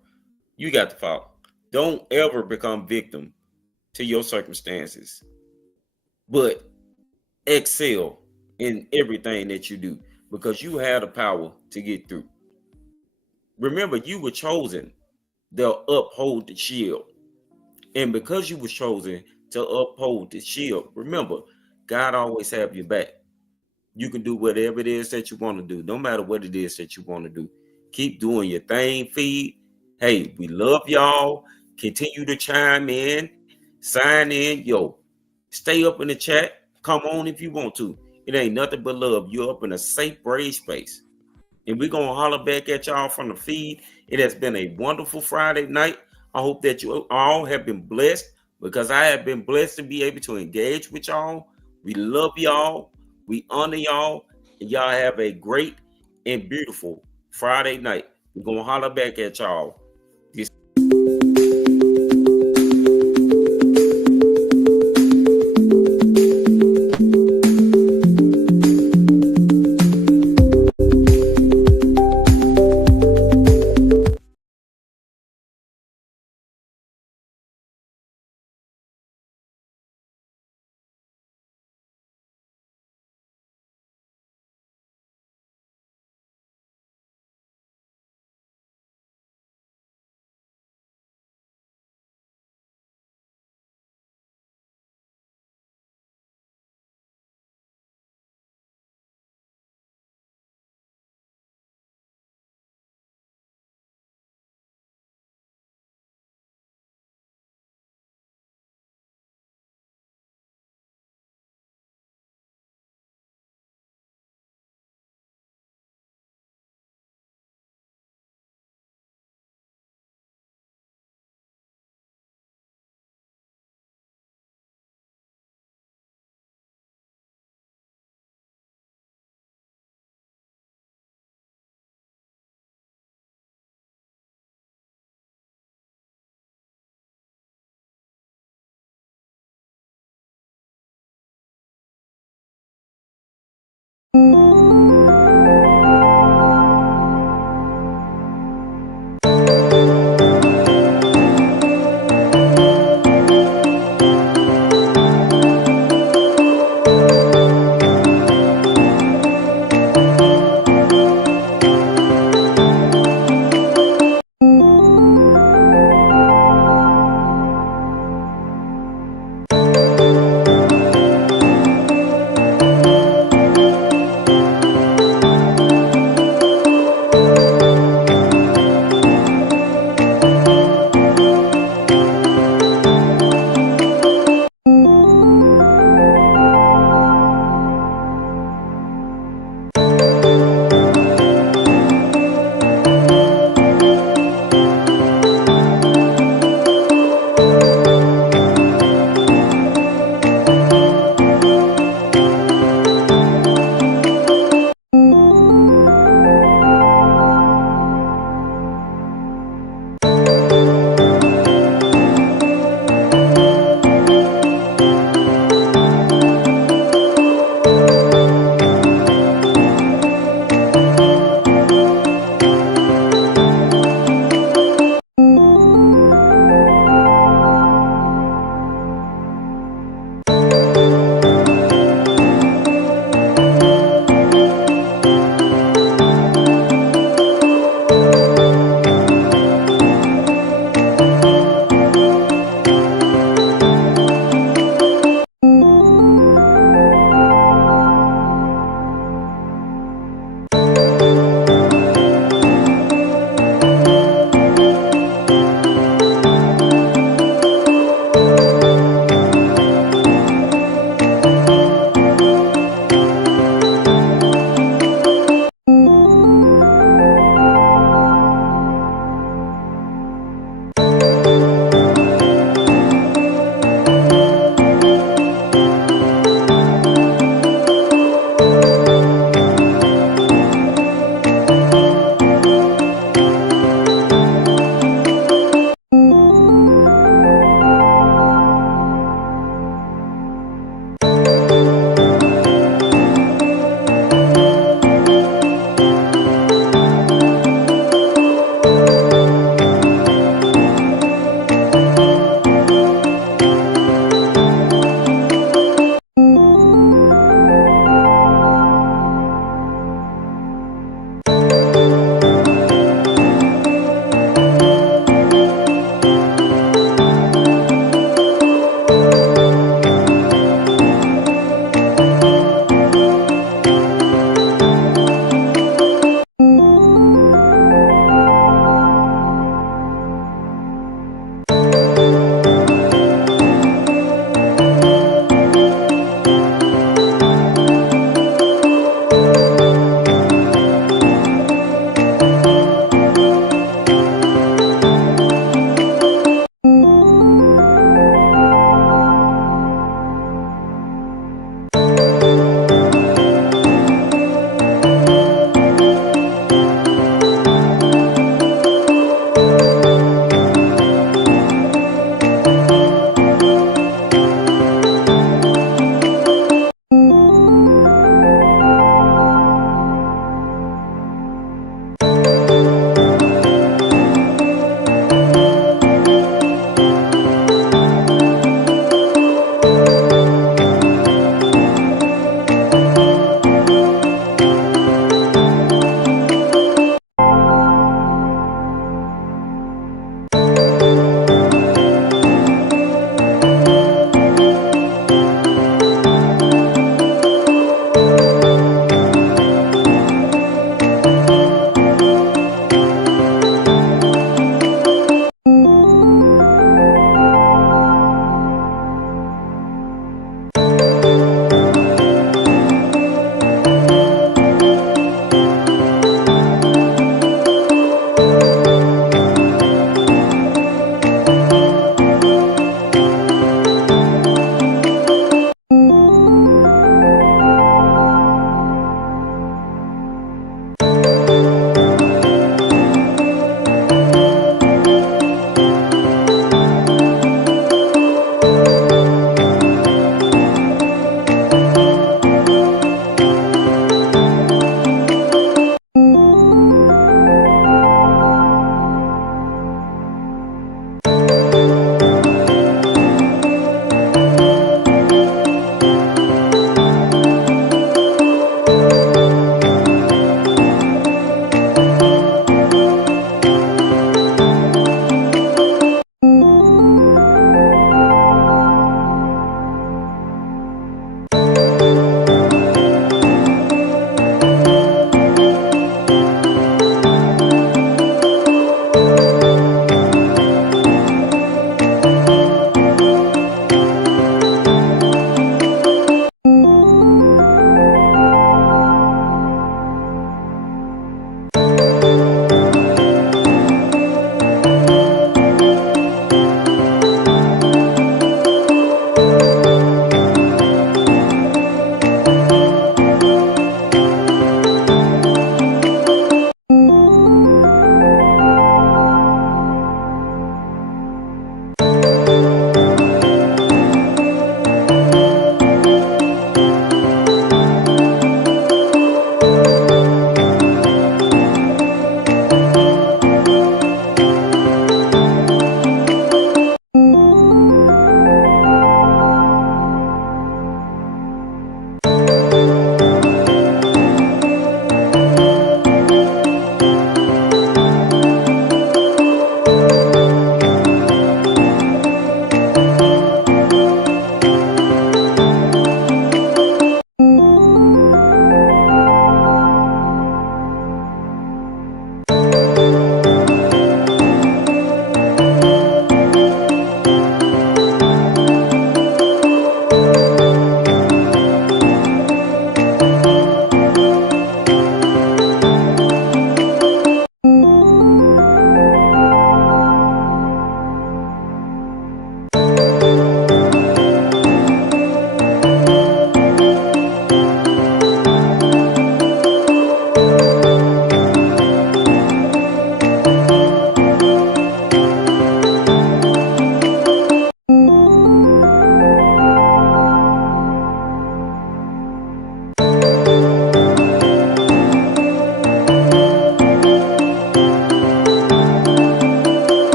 You got the power. Don't ever become victim to your circumstances, but excel in everything that you do because you have the power to get through. Remember, you were chosen to uphold the shield. And because you were chosen to uphold the shield, remember, God always have your back. You can do whatever it is that you want to do, no matter what it is that you want to do. Keep doing your thing, feed. Hey, we love y'all. Continue to chime in, sign in. Yo, stay up in the chat. Come on if you want to. It ain't nothing but love. You're up in a safe, brave space. And we're going to holler back at y'all from the feed. It has been a wonderful Friday night. I hope that you all have been blessed because I have been blessed to be able to engage with y'all. We love y'all. We honor y'all. And y'all have a great and beautiful Friday night. We're gonna holler back at y'all.